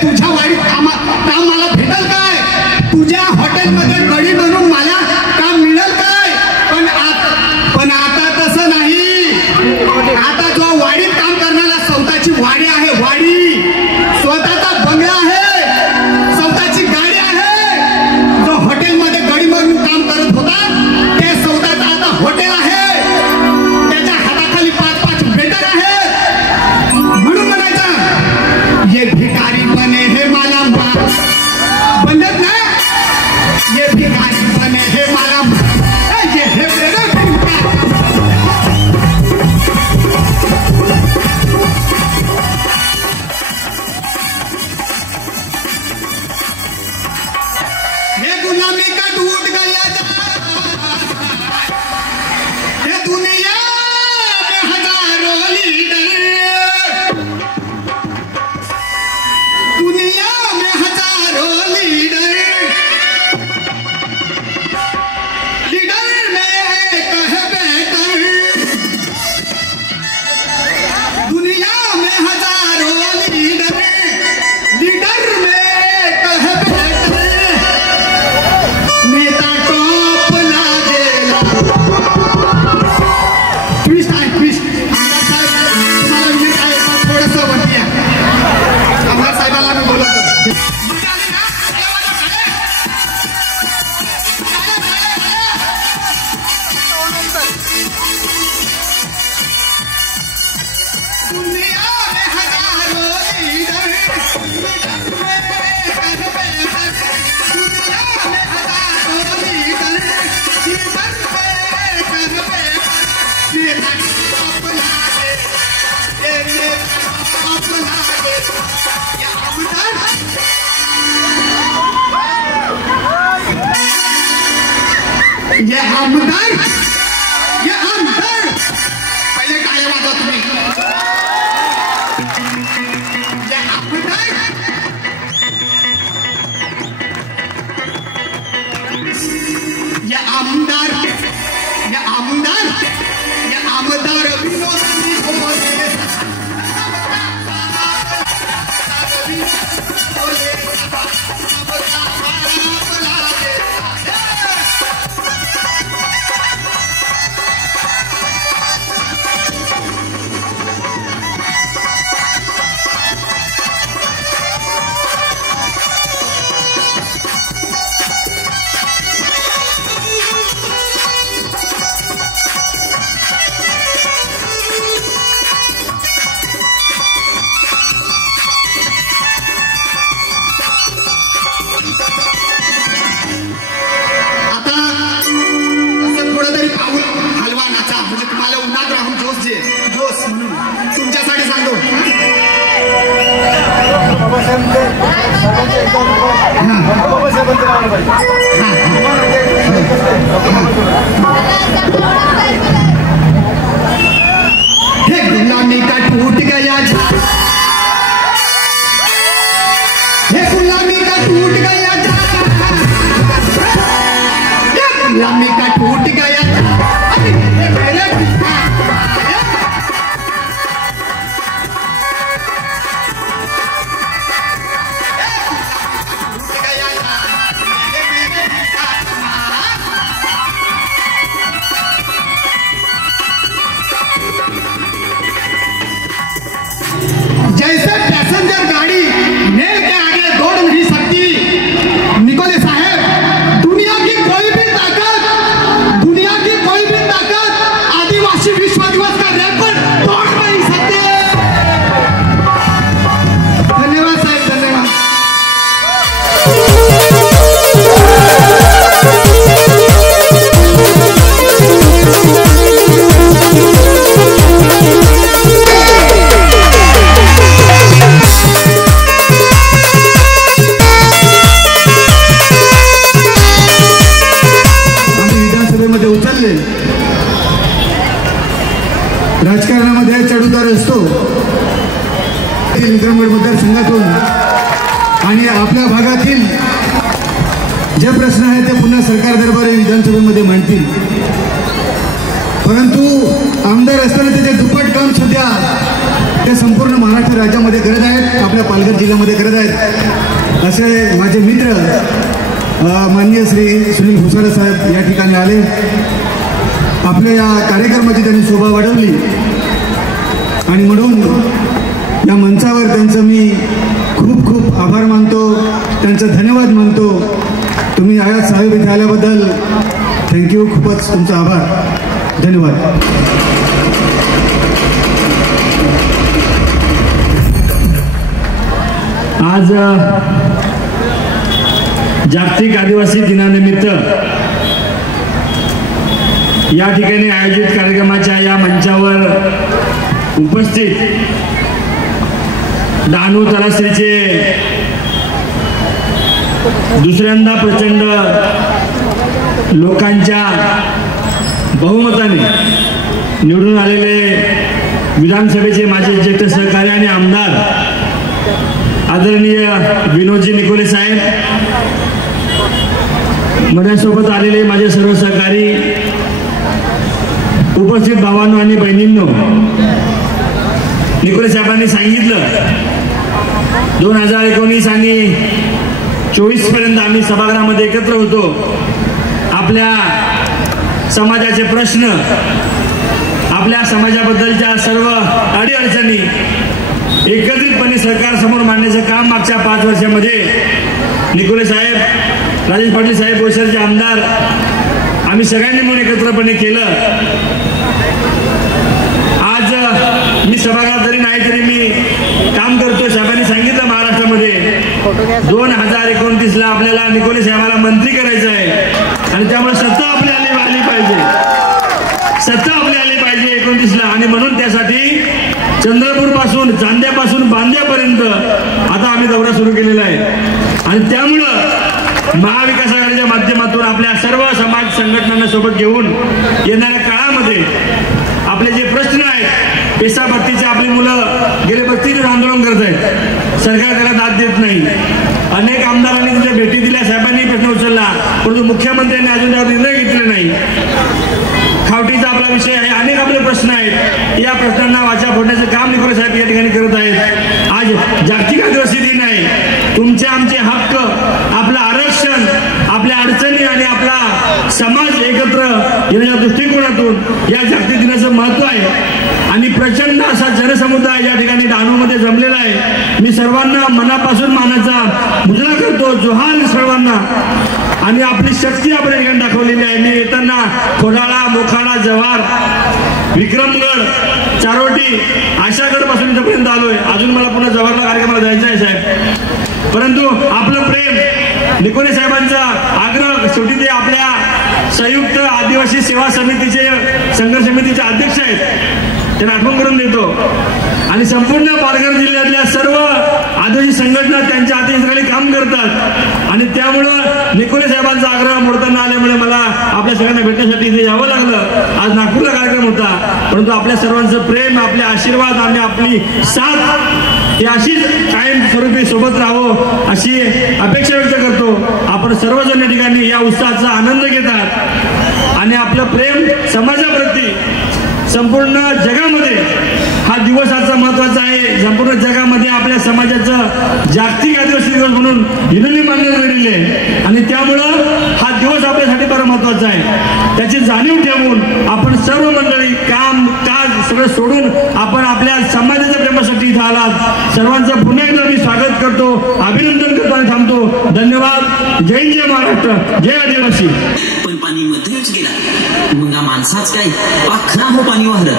तुझ्या वाडीत काम मला भेटल काय? तुझ्या हॉटेलमध्ये गडी बनवून मला काम मिळेल काय? पण आता तसं नाही. आता जो वाडीत काम करणारा स्वतःची वाडी आहे, वाडी स्वतःचा बंगला आहे, स्वतःची गाडी आहे. जो हॉटेलमध्ये गडी बनवून काम करत होता ते स्वतःचा आता हॉटेल आहे, त्याच्या हाताखाली 5-5 वेटर आहे. म्हणून म्हणायचं ये भिकारी बने हे मला बनत ना, ये भिकारी बने हे मला ये हे गुलामी का टूट गया ये दुनिया में हजारों लीडर, दुनिया में हजारों लीडर, लीडर में एक है बेटर. दुनिया में हजारों लीडर, लीडर में एक है बेटर. नेता टॉप लागेला. ट्विस्ट आहे ट्विस्ट. आमदार साहेब तुम्हाला मी काय थोडंसं वरती या. आमदार साहेबांना मी बोलत दुनिया में हजारों लीडर, लीडर में एक है बेटर. दुनिया में हजारों लीडर, लीडर में एक है बेटर. नेता टॉप लागे, ये नेता टॉप लागे. या आमदार ये आमदार, ये आमदार. पहिले काय वाजवा तुम्ही. ये आमदार, ये आमदार, ये आमदार, ये आमदार विनोदी बोले. गुलामी का टूट गया था, गुलामी का टूट गया था, गुलामी का टूट गया था. लय चढउतार असतो. विक्रमगड मतदारसंघातून आणि आपल्या भागातील जे प्रश्न आहेत ते पुन्हा सरकार दरबारी विधानसभेमध्ये मांडतील. परंतु आमदार असताना त्याचे दुप्पट काम सध्या ते संपूर्ण महाराष्ट्र राज्यामध्ये करत आहेत, आपल्या पालघर जिल्ह्यामध्ये करत आहेत. असे माझे मित्र माननीय श्री सुनील भुसारे साहेब या ठिकाणी आले. आपल्या या कार्यक्रमाची त्यांनी शोभा वाढवली आणि म्हणून या मंचावर त्यांचं मी खूप खूप आभार मानतो, त्यांचं धन्यवाद मानतो. तुम्ही आयात साहेब इथे आल्याबद्दल थँक्यू, खूपच तुमचा आभार, धन्यवाद. आज जागतिक आदिवासी दिनानिमित्त या ठिकाणी आयोजित कार्यक्रमाच्या या मंचावर उपस्थित डहाणू तलासरीचे दुसऱ्यांदा प्रचंड लोकांच्या बहुमताने निवडून आलेले विधानसभेचे माझे ज्येष्ठ सहकारी आणि आमदार आदरणीय विनोदजी निकोले साहेब, माझ्यासोबत आलेले माझे सर्व सहकारी, उपस्थित भावांनो आणि बहिणींनो, निकोले साहेबांनी सांगितलं 2019 आणि 24 पर्यंत आम्ही सभागृहामध्ये एकत्र होतो. आपल्या समाजाचे प्रश्न, आपल्या समाजाबद्दलच्या सर्व अडीअडचणी एकत्रितपणे सरकारसमोर मांडण्याचं काम मागच्या 5 वर्षामध्ये निकोले साहेब, राजेश पाटील साहेब, बोईसरचे आमदार, आम्ही सगळ्यांनी म्हणून एकत्रपणे केलं. आज मी सभागृहात जरी नाही तरी मी काम करतोय. साहेबांनी सांगितलं महाराष्ट्रामध्ये 2029ला आपल्याला निकोले साहेबाला मंत्री करायचं आहे आणि त्यामुळे सत्ता आपली आली पाहिजे, सत्ता आपली आली पाहिजे 29ला. आणि म्हणून त्यासाठी चंद्रपूर पासून, चांद्यापासून बांद्यापर्यंत आता आम्ही दौरा सुरू केलेला आहे. आणि त्यामुळं महाविकास आघाडीच्या माध्यमातून आपल्या सर्व समाज संघटनांना सोबत घेऊन येणाऱ्या काळामध्ये आपले जे प्रश्न आहेत, पेसा भरतीचे आपली मुलं गेले 35 दिवस आंदोलन करत आहेत, सरकार त्याला दाद देत नाही. अनेक आमदारांनी तिथे भेटी दिल्या, साहेबांनी प्रश्न उचलला, परंतु मुख्यमंत्र्यांनी अजून त्यावर निर्णय घेतले नाही. खावटीचा आपला विषय आहे, अनेक आपले प्रश्न आहेत, या प्रश्नांना वाचा फोडण्याचं काम निकोले साहेब या ठिकाणी करत आहेत. आज जागतिक आदिवासी दिन आहे. तुमचे आमचे हक्क, आपलं आरक्षण, आपल्या अडचणी आणि आपला समाज एकत्र येण्याच्या दृष्टिकोनातून या जागतिक दिनाचं महत्व आहे. आणि प्रचंड असा जनसमुदाय या ठिकाणी डहाणूमध्ये जमलेला आहे. मी सर्वांना मनापासून मानाचा मुजरा करतो, जोहार सर्वांना. आणि आपली शक्ती आपण ठिकाणी दाखवलेली आहे. मी येताना खोडाळा, मोखाडा, जव्हार, विक्रमगड, चारोटी, आशागड पासून इथपर्यंत आलोय. अजून मला पुन्हा जव्हारला कार्यक्रमाला जायचं आहे साहेब. परंतु आपलं प्रेम, निकोले साहेबांचा आग्रह, शेवटी ते आपल्या संयुक्त आदिवासी सेवा समितीचे, संघर्ष समितीचे अध्यक्ष आहेत, त्यांना आठवण करून देतो. आणि संपूर्ण पालघर जिल्ह्यातल्या सर्व आदिवासी संघटना त्यांच्या हाती काम करतात. आणि त्यामुळं निकोले साहेबांचा आग्रह मोडताना आल्यामुळे मला आपल्या सगळ्यांना भेटण्यासाठी इथे यावं लागलं. आज नागपूरला कार्यक्रम होता, परंतु आपल्या सर्वांचं प्रेम, आपले आशीर्वाद आणि आपली साथ ही अशीच कायम स्वरूपी सोबत राहावं अशी अपेक्षा व्यक्त करतो. आपण सर्वजण या ठिकाणी या उत्साहाचा आनंद घेतात आणि आपलं प्रेम समाजाप्रती संपूर्ण जगामध्ये हा दिवसाचा महत्वाचा आहे. संपूर्ण जगामध्ये आपल्या समाजाचं जागतिक आदिवासी दिवस म्हणून युनेस्को मान्यता दिलेली आहे. आणि त्यामुळं हा दिवस आपल्यासाठी फार महत्वाचा आहे. त्याची जाणीव ठेवून आपण सर्व मंडळी काम काज सगळं सोडून आपण आपल्या समाजाच्या प्रेमासाठी इथं आलात. सर्वांचं पुन्हा एकदा मी स्वागत करतो, अभिनंदन करतो आणि थांबतो. धन्यवाद. जय जय महाराष्ट्र, जय आदिवासी. पण पाणी मध्येच गेला, मग माणसाच काय पाखरा हो पाणी वाहलं.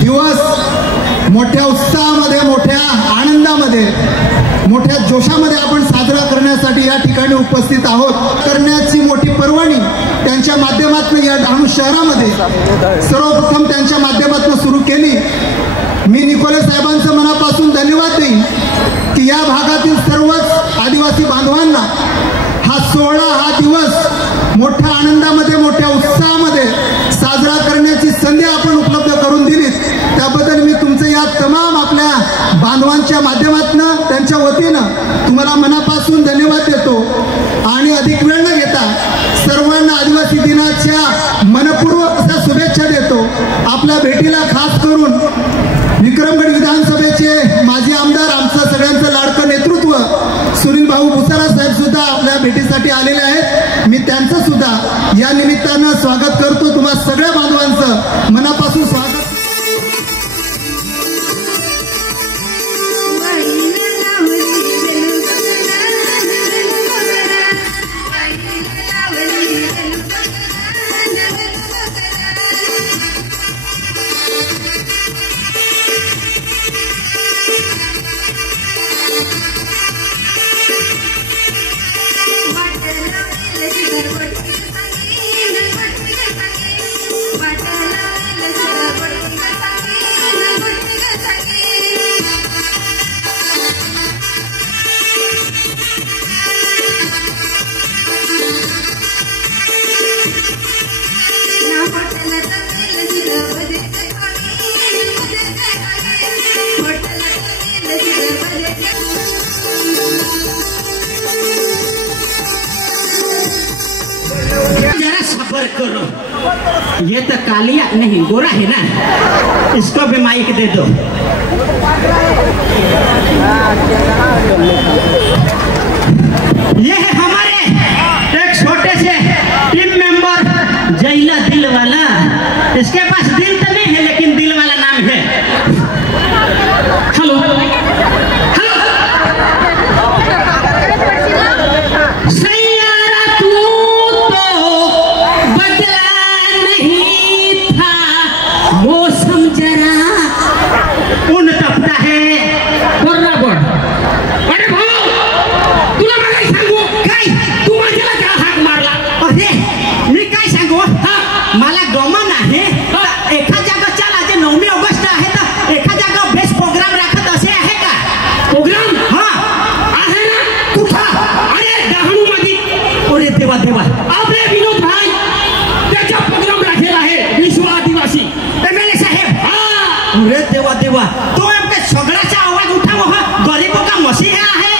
दिवस मोठ्या उत्साहामध्ये, मोठ्या आनंदामध्ये, मोठ्या जोशामध्ये आपण साजरा करण्यासाठी या ठिकाणी उपस्थित आहोत. करण्याची मोठी पर्वणी त्यांच्या माध्यमातून या डहाणू शहरामध्ये सर्वप्रथम त्यांच्या माध्यमातून सुरू केली. मी निकोले साहेबांचं मनापासून धन्यवाद देईन की या भागातील सर्वच आदिवासी बांधवांना हा सोहळा, हा दिवस मोठ्या आनंदामध्ये, मोठ्या उत्साहामध्ये साजरा करण्याची संधी आपण उपलब्ध करून दिलीत. त्याबद्दल मी तुमचं या तमाम आपल्या बांधवांच्या माध्यमातून, त्यांच्या वतीनं तुम्हाला मनापासून धन्यवाद देतो. आणि अधिक वेळ न घेता सर्वांना आदिवासी दिनाच्या मनपूर्वक शुभेच्छा देतो. आपल्या भेटीला खास करून विक्रमगड विधानसभेचे माजी आमदार, आमचं सगळ्यांचं लाडकं नेतृत्व सुनील भाऊ भुसारा साहेब सुद्धा आपल्या भेटीसाठी आलेले आहेत. मी त्यांचं सुद्धा या निमित्तानं स्वागत करतो. तुम्हा सगळ्या बांधवांचं मनापासून स्वागत. जरा सब्र करो, ये तो कालिया नहीं गोरा है ना, इसको भी माइक दे दो. ये है हमारे एक छोटे से टीम मेंबर जैला दिल वाला. इसके पास दिल तो नहीं है लेकिन दिल वाला नाम है. हेलो हेलो, ऊन तपता है बरोबर. अरे भाऊ, तुला मला सांगू काय, तू माझ्याला का हाक मारला? अरे मी काय सांगू, मला गमन आहे. एका जागा चाल, आज 9 ऑगस्ट आहे तर एका जागा बेस्ट प्रोग्राम राखत असे आहे का? प्रोग्राम हा आहे ना. कुठं? अरे डहाणू मध्ये. अरे देवा देवा, आपले विनोद भाई त्याचा प्रोग्राम राखेल आहे, विश्व आदिवासी एमएलए साहेब. अरे देवा देवा, तो सगळ्याचा आवाज उठाव. गरीबों का मसीहा आहे,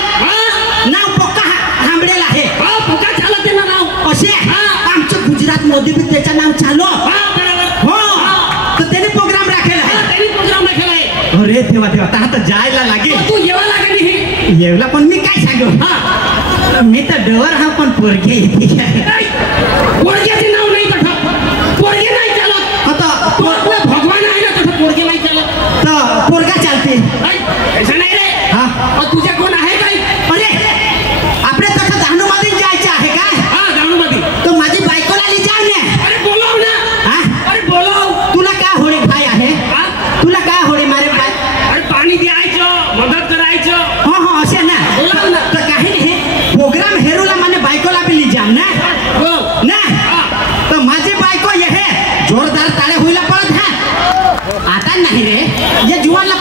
नाव पोका हांबडेल आहे. पोका चालत आहे ना नाव असे. आमचं गुजरात मध्ये बी त्याचं नाव चालू. हो, तर त्याने प्रोग्राम राखेल आहे. अरे देवा देवा, आता जायला लागेल. तू येवा लागेल. येवला पण मी काय सांगू, मी तर डवर हा पण पोरगे येते. पोरग्याचे नाव नाही तसं, पोरगे नाही चालत. आता भगवान आहे ना तसं पोरगे नाही चालत, तर पोरगा चालते. ऐसा नाही रे. हा, तुझ्या कोण आहे काय? अरे आपल्या तसं डहाणूमध्ये जायचं आहे काय? हा, डहाणूमध्ये. तो माझी बायकोला ली जाऊ ने. अरे बोलव ना. हा, अरे बोलव. तुला काय होडे भाई आहे? तुला काय होडे मारे भाई? अरे पाणी द्यायचं, मदत करायचं. हो हो, असे ना. बोलव ना. तर काही नाही, प्रोग्राम हेरूला माने बायकोला बी ली जाऊ ना. हो ना. तर माझी बायको ये है जोरदार ताळे होईला पडत. हा, आता नाही रे, ये जुवानला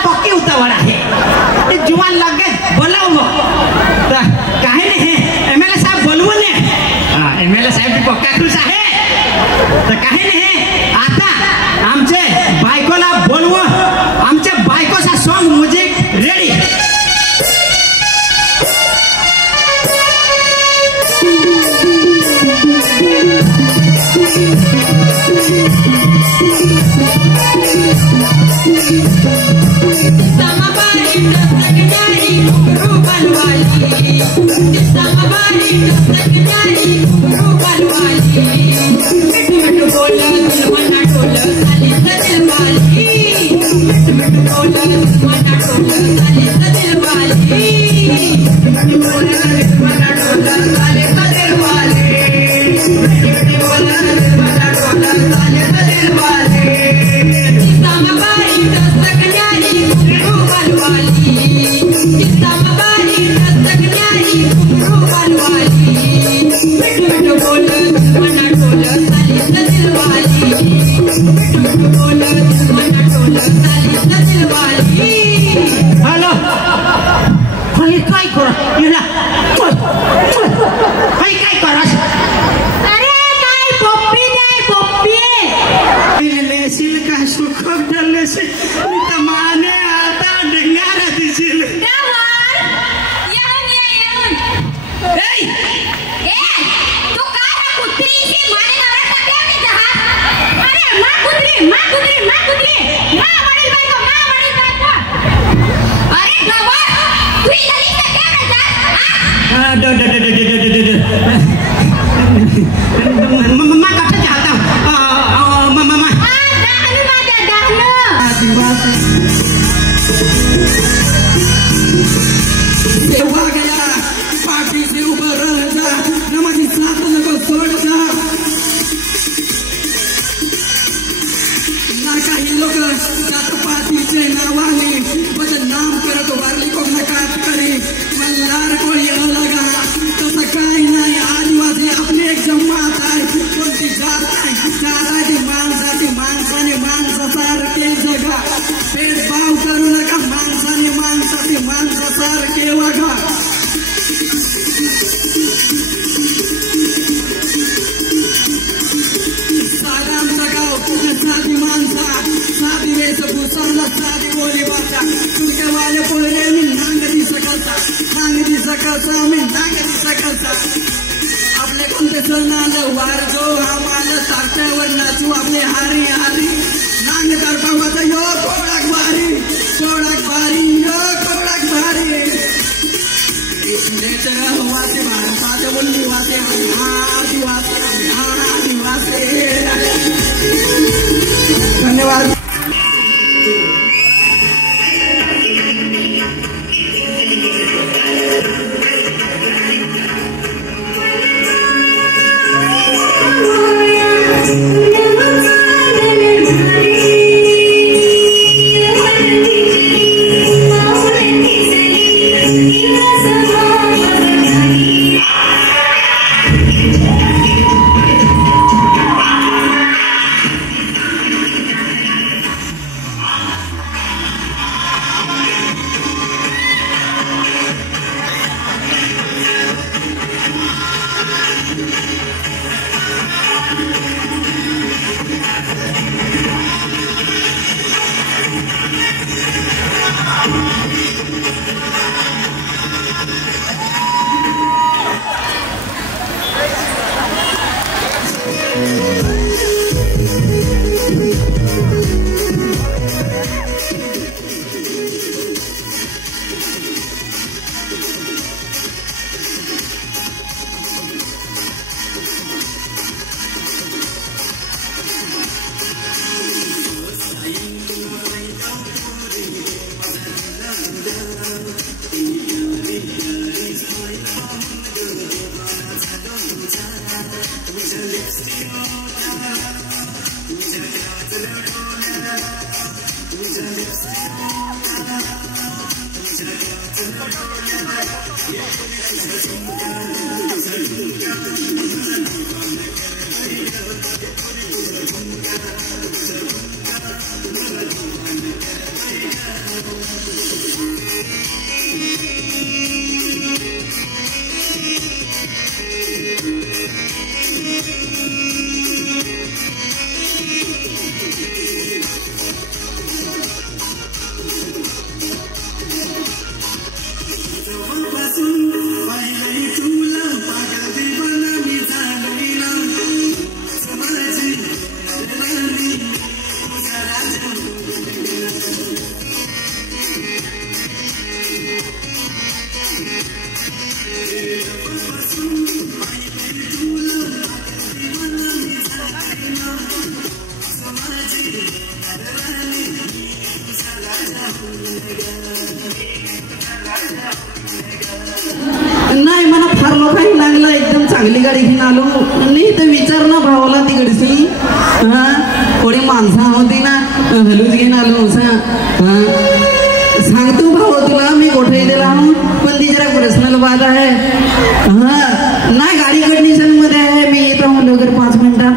नाही मला फार लोकांनी लागलं एकदम चांगली गाडी घेऊन आलो नाही तर विचार ना भावाला तिकडची हा थोडी माणसं होती ना हलूच घेऊन आलो सांगतो भाऊ तुला मी कुठे दिला पण ती जरा पर्सनल बात आहे हा नाही गाडी कंडिशन मध्ये आहे मी येतो लवकर 5 मिनिटात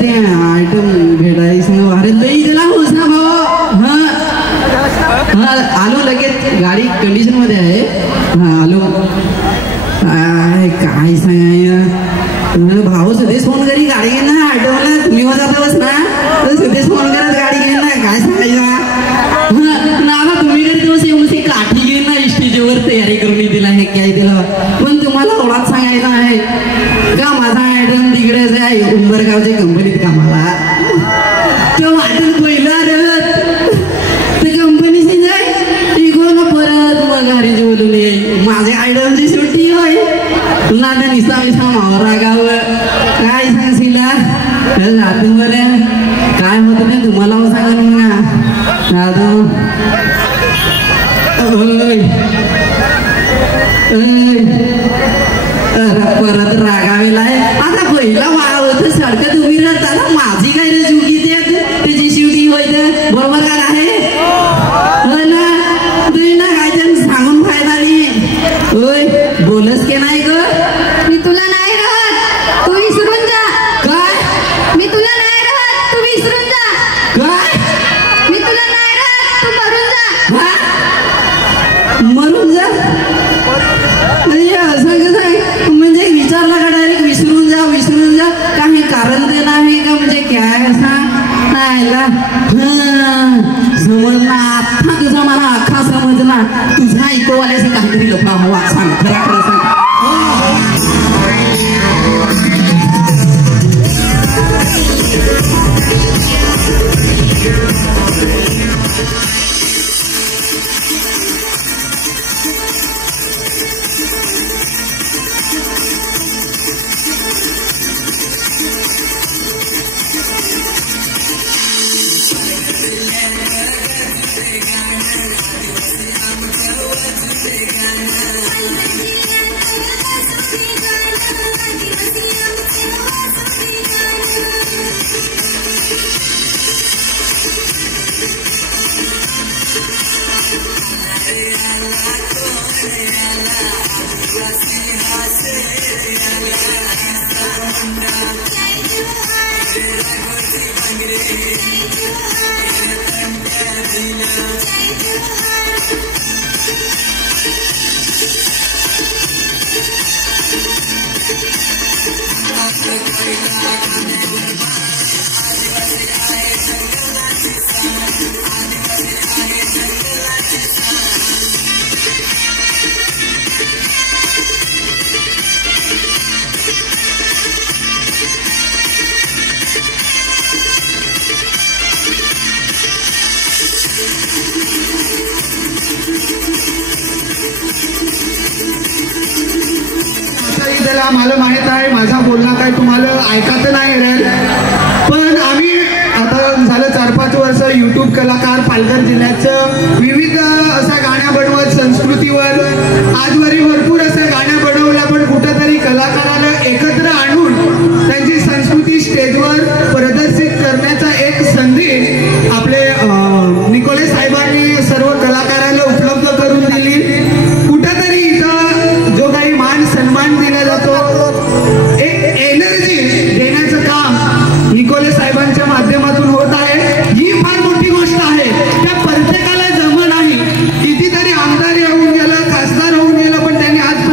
ते आयटम भेटायचं अरे लई दिला होस ना भाऊ हा आलो लगेच गाडी कंडिशन मध्ये आहे हा आलो काय सांगाय भाऊ सदेश फोन करी गाडी घे ना आठवला तुम्ही जाता बस ना सदेश फोन करत गाडी घे ना काय सांगायचं ना तुम्ही घरी दिवस येऊन ती काठी घे ना स्टेजवर तयारी करून दिला हे काय दिलं पण तुम्हाला ओळख सांगायचं आहे का माझा आयटम तिकडेच आहे उंबरगावच्या कंपनीत कामाला तो वाटेल पहिला कंपनीची जाय इकडून परत मग घरी बोलून ये माझ्या आयडमची सुट्टी होय तुला त्या निसा मावरा गाव काय सांगशीला जातो बरं काय होतं ते तुम्हाला सांगा ना परत रागावेलाय आता पहिला वाव होत सडकत उभी राहता माझी काय रे चुकी त्याची शिवटी होय बरोबर काय आहे सांगून फायदा नाही ओय बोलस के नाही ग मी तुला नाही राहत तू विसरून जा काय मी तुला नाही राहत तू विसरून जा काय मी तुला नाही राहत तू मरून जा मरून जा नाही असं कसं म्हणजे विचारला का डायरेक्ट विसरून जा काही कारण ते नाही का म्हणजे काय असा समजला आता तुझा मला अख्खा समजला तुझा ऐकवाल्याचं काहीतरी लोक हवा सांग खरा खरं सांग मला माहित आहे माझा बोलणं काय तुम्हाला ऐकायचं नाही रे पण आम्ही आता झालं 4-5 वर्ष YouTube कलाकार पालघर जिल्ह्याचं विविध अशा गाण्या बनवत संस्कृतीवर आजवरी भरपूर अशा गाण्या बनवल्या पण कुठेतरी कलाकाराला एकत्र आणून त्यांची संस्कृती स्टेजवर प्रदर्शित करण्याचा एक संधी आपले निकोले साहेबांनी सर्व कलाकारांना उपलब्ध करून दिली कुठेतरी इथं जो काही मान सन्मान दिला जातो एक एनर्जी देण्याचं काम निकोले साहेबांच्या माध्यमातून होत आहे ही फार मोठी गोष्ट आहे त्या प्रत्येकाला जमत नाही कितीतरी आमदार होऊन गेलं खासदार होऊन गेलं पण त्यांनी आज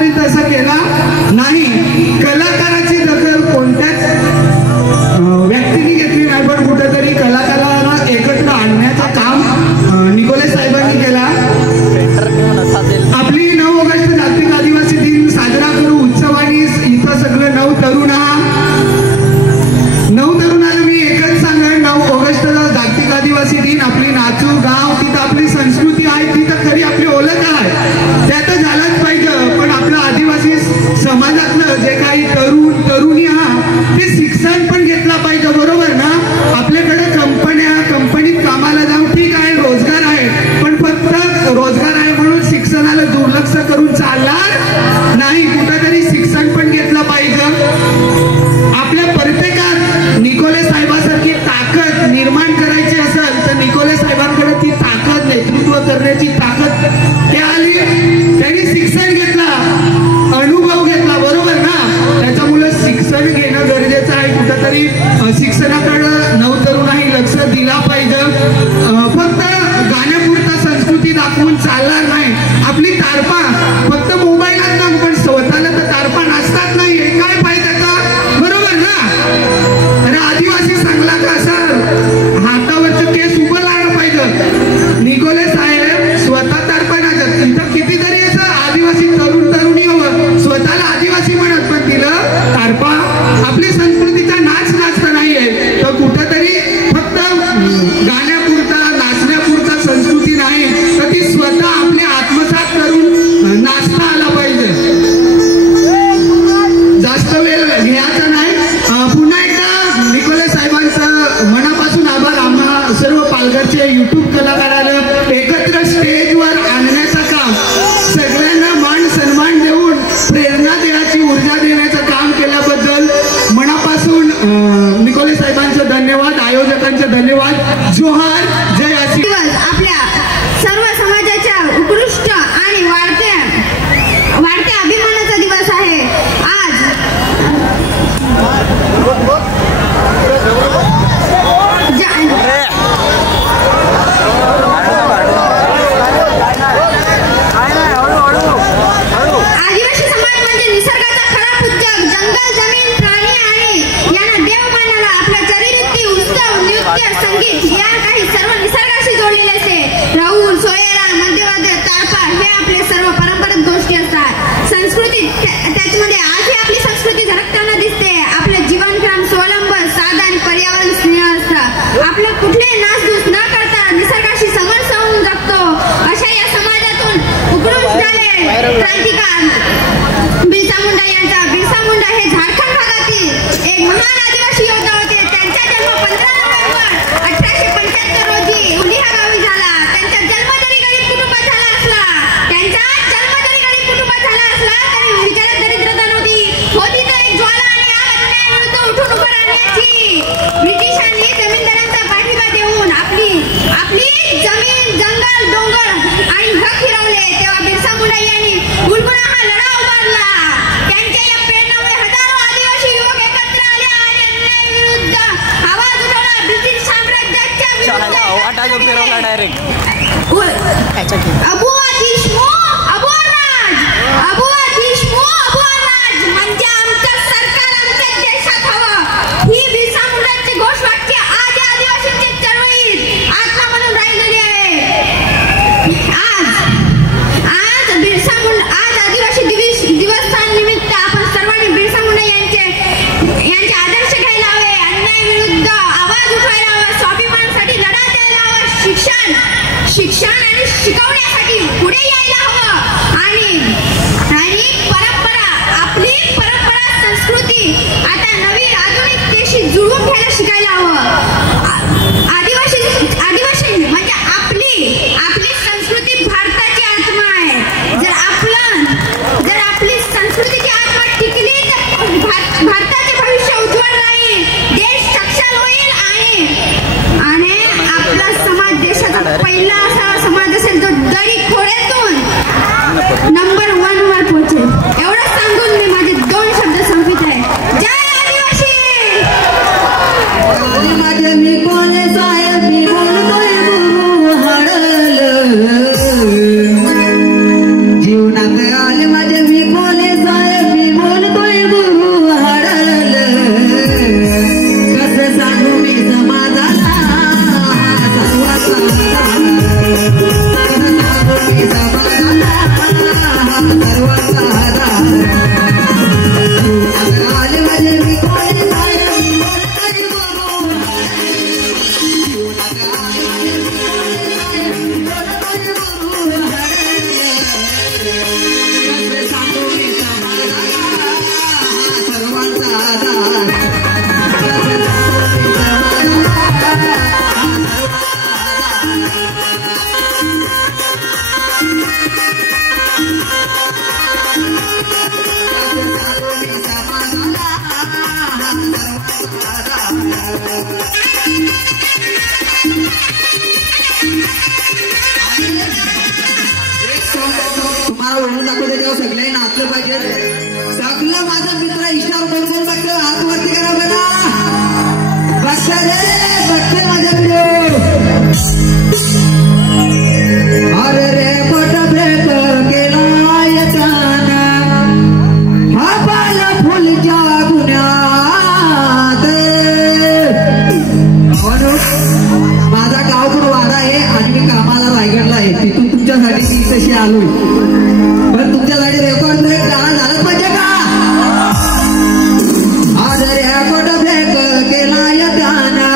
त्याच्यामध्ये आजही आपली संस्कृती झळकताना दिसते. आपलं जीवनक्रम स्वलंब साधा आणि पर्यावरण स्नेह असतं. आपलं कुठलेही नासधूस न करता निसर्गाशी समरस होऊन जगतो. अशा या समाजातून उकळून झाले क्रांतिकार बिरसा मुंडा यांचा. बिरसा मुंडा हे झारखंड भागातील एक महान आदिवासी योद्धा होते. त्यांचा जन्म 15 नोव्हेंबर 1875 रोजी उली ह्या गावी झाला. त्यांचा जन्म जरी गरीब कुटुंबात झाला असला तरी विचारात दरिद्रता नव्हती. होती तर एक ज्वाला आणि आग अन्यायाविरुद्ध उठून उभं राहण्याची. ब्रिटिशांनी जमीनदारांचा पाठिंबा देऊन आपली जमीन जंगल डोंगर आणि हक हिरवले. तेव्हा बिरसा मुंडा यांनी बुलबुला हा लढा उभारला. त्यांच्या या प्रेरणामुळे हजारो आदिवासी युवक एकत्र आले आणि अन्यायाविरुद्ध आवाज उठवला. ब्रिटिश साम्राज्याच्या विरुद्ध म्हणजे आमचं सरकार आमच्या देशात हवं. ही बिरसा मुंडांची घोषवाक्य आज या आदिवासींच्या चळवळीत आत्मा म्हणून राहिलेली आहे. आज आदिवासी दिवसानिमित्त आपण सर्वांनी बिरसा मुंडा यांचे आदर्श घ्यायला हवे. अन्यायाविरुद्ध आवाज उठवायला हवा. स्वाभिमानासाठी लढा द्यायला हवा. शिक्षण आणि शिकवण्यासाठी पुढे यायला हवं. आणि आपली परंपरा संस्कृती आता नवीन आधुनिकतेशी जुळवून घ्यायला शिकायला हवं. आदिवासी म्हणजे आपली संस्कृती भारताची आत्मा आहे. जर आपली संस्कृतीची आत्मा टिकली तर भारताचे भविष्य उज्ज्वल राहील. देश सक्षम होईल आणि आपला समाज देशाचा पहिला असा समाज असेल जो दरी खोऱ्यातून नंबर 1 वर पोहोचेल. एवढं सांगून मी माझे 2 शब्द संपित आहे. जय आदिवासी. माझे मी कोणे साहेब मी बोलतोय गुरु हरल जीवनात आले. माझे मी कोणे साहेब मी बोलतोय गुरु हरल. कसं सांगू मी समाजाला सर्वाचा तुम्हाला ओळखून दाखवते तेव्हा सगळे नाचलं पाहिजे. सगळं माझा मित्र इष्टावर बोलून बघतो. आत्महत्या करा बघा. बघता रे बघते माझा व्हिडिओ. अरे रे पोट ब्रेक केला येताना हा बाल फुलच्या गुन्ह्यात. माझा गावकडून वाडा आहे आणि मी कामाला रायगडला आहे. तिथून तुमच्यासाठी मी तशी आलोय. पण तुमच्यासाठी रेकॉर्ड ब्रेक गाणं झालंच पाहिजे का. आज रेकॉर्ड ब्रेक केला येताना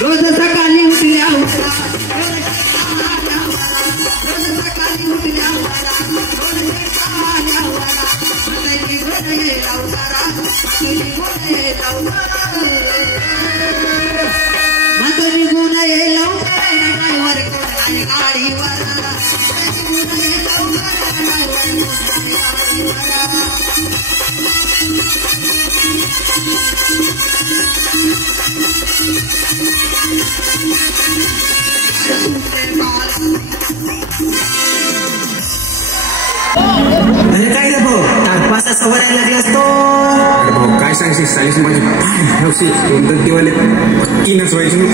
रोज सकाळी उठल्या अरे काय रे भाऊ तारपासा सवार यायला लागला असतो. अरे भाऊ काय सांगशील सालीस माझी हौशी दोन दिवाले पक्की नसवायची.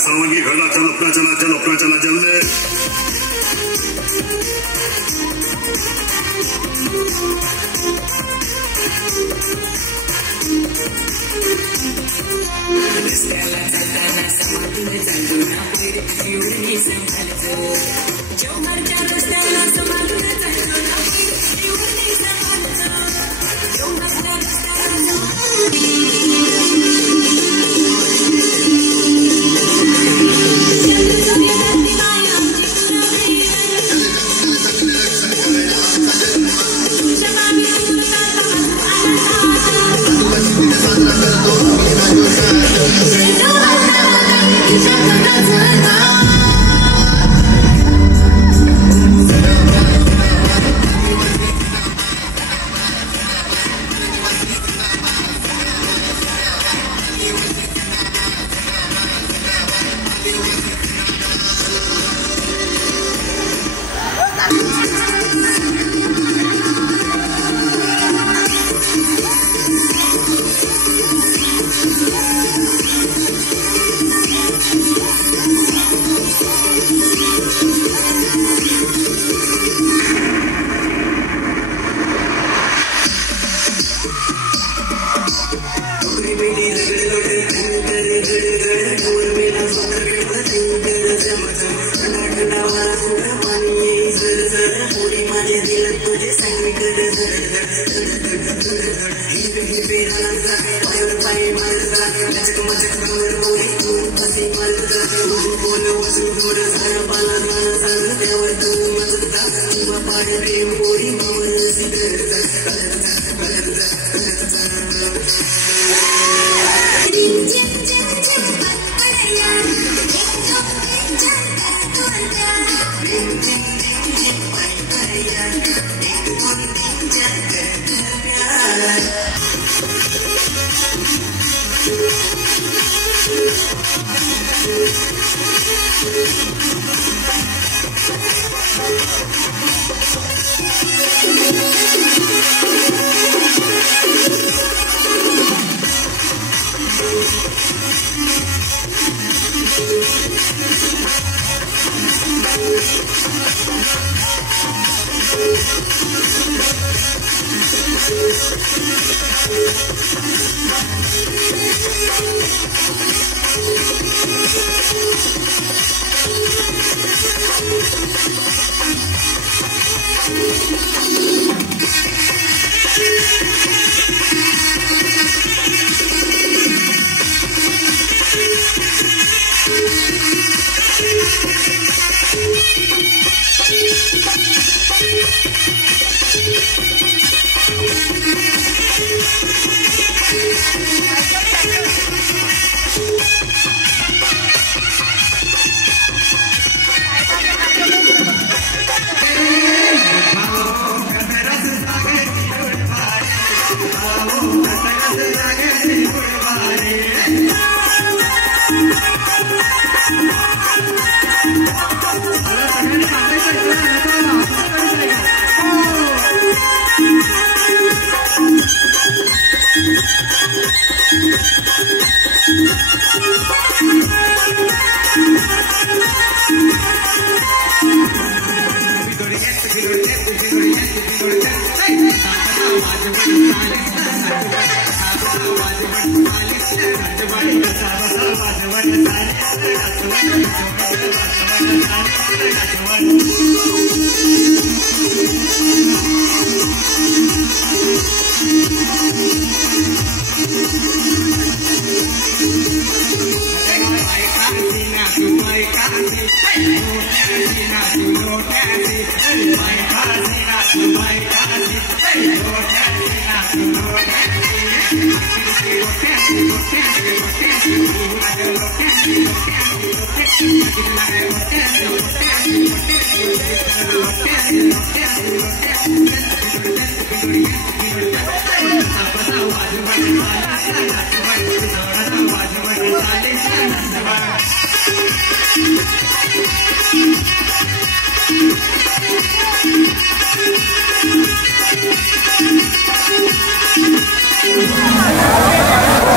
सावंगी घड़ा चल अपना चला जल ले. Thank you.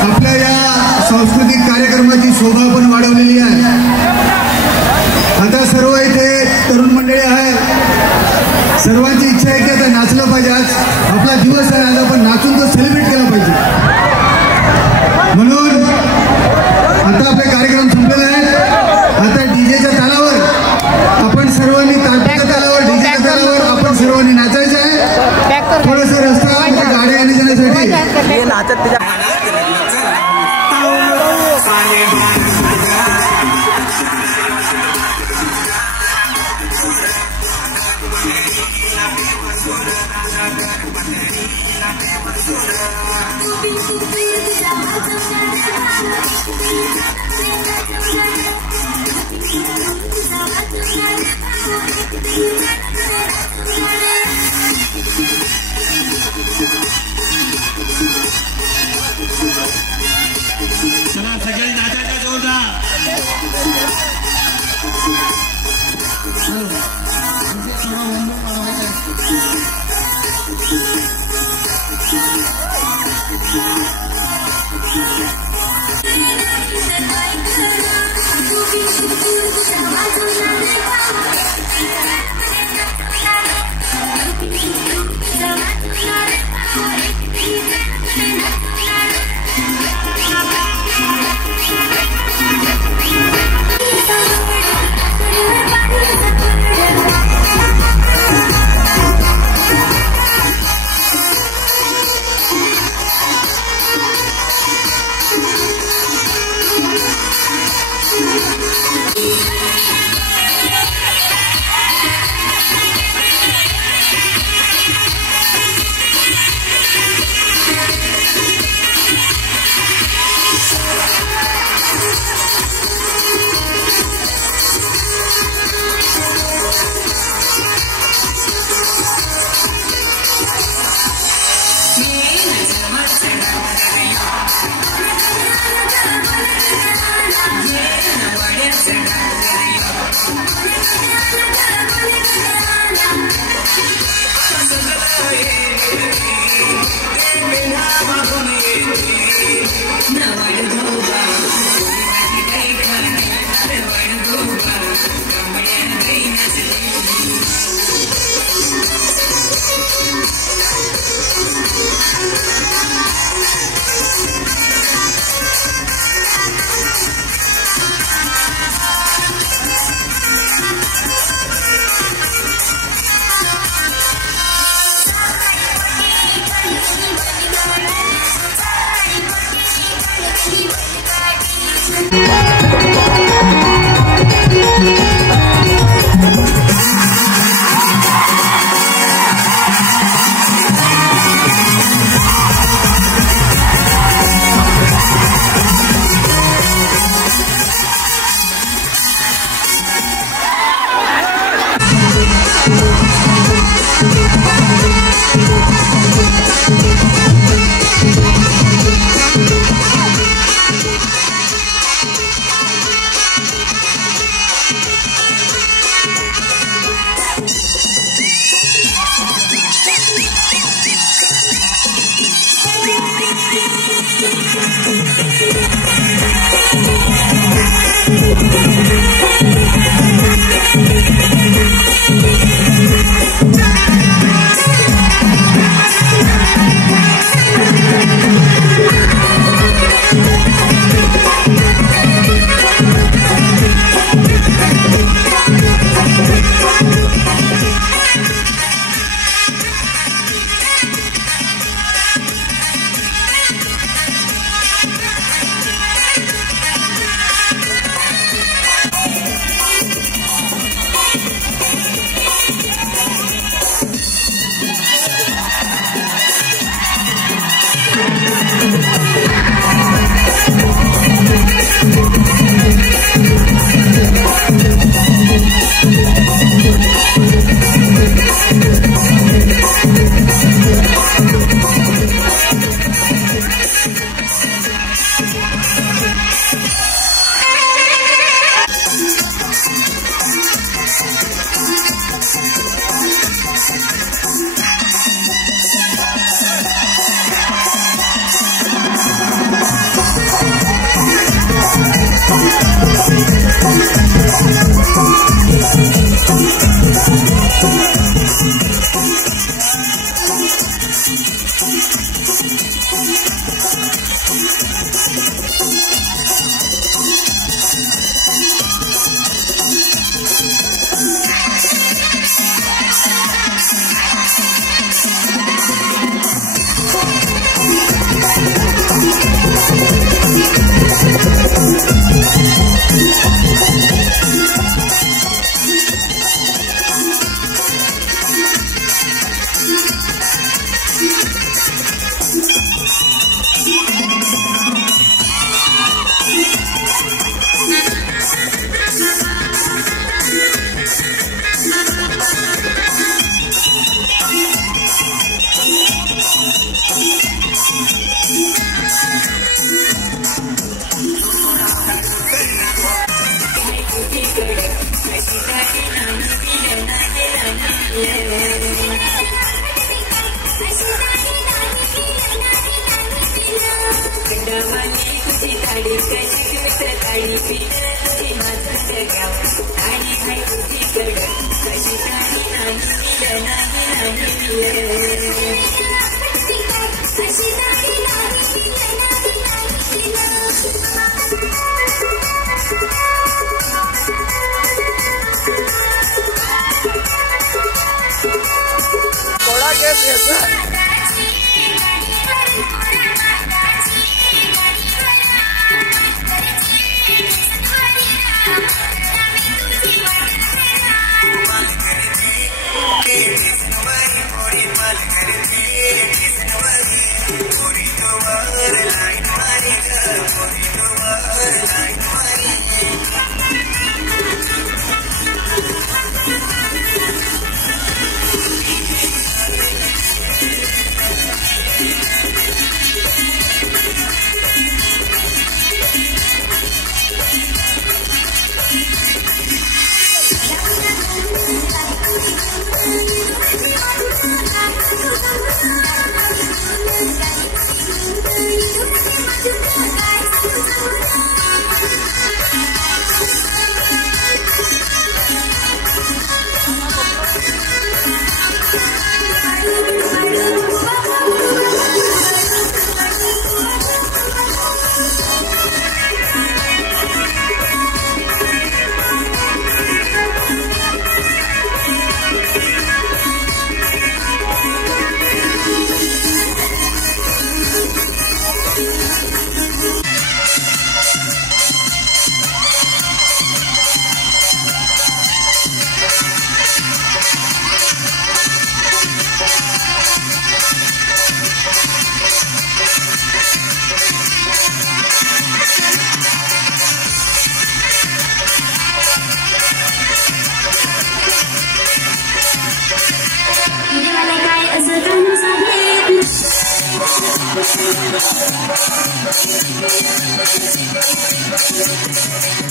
आपल्या या सांस्कृतिक कार्यक्रमाची शोभा पण वाढवलेली आहे. आता सर्व इथे तरुण मंडळी आहे, सर्वांची इच्छा आहे की आता नाचलं पाहिजे. आज आपला दिवस आहे, आज आपण नाचून तो सेलिब्रेट केला पाहिजे. म्हणून आता आपले कार्यक्रम संपलेला आहे. आता डीजेच्या तालावर आपण सर्वांनी तालच्या तालावर डीजेच्या तालावर आपण सर्वांनी नाचायचं आहे. थोडंसं रस्ता गाड्या येण्या जाण्यासाठी चला सगळे नाचायला जोरदार. Thank you. Thank you.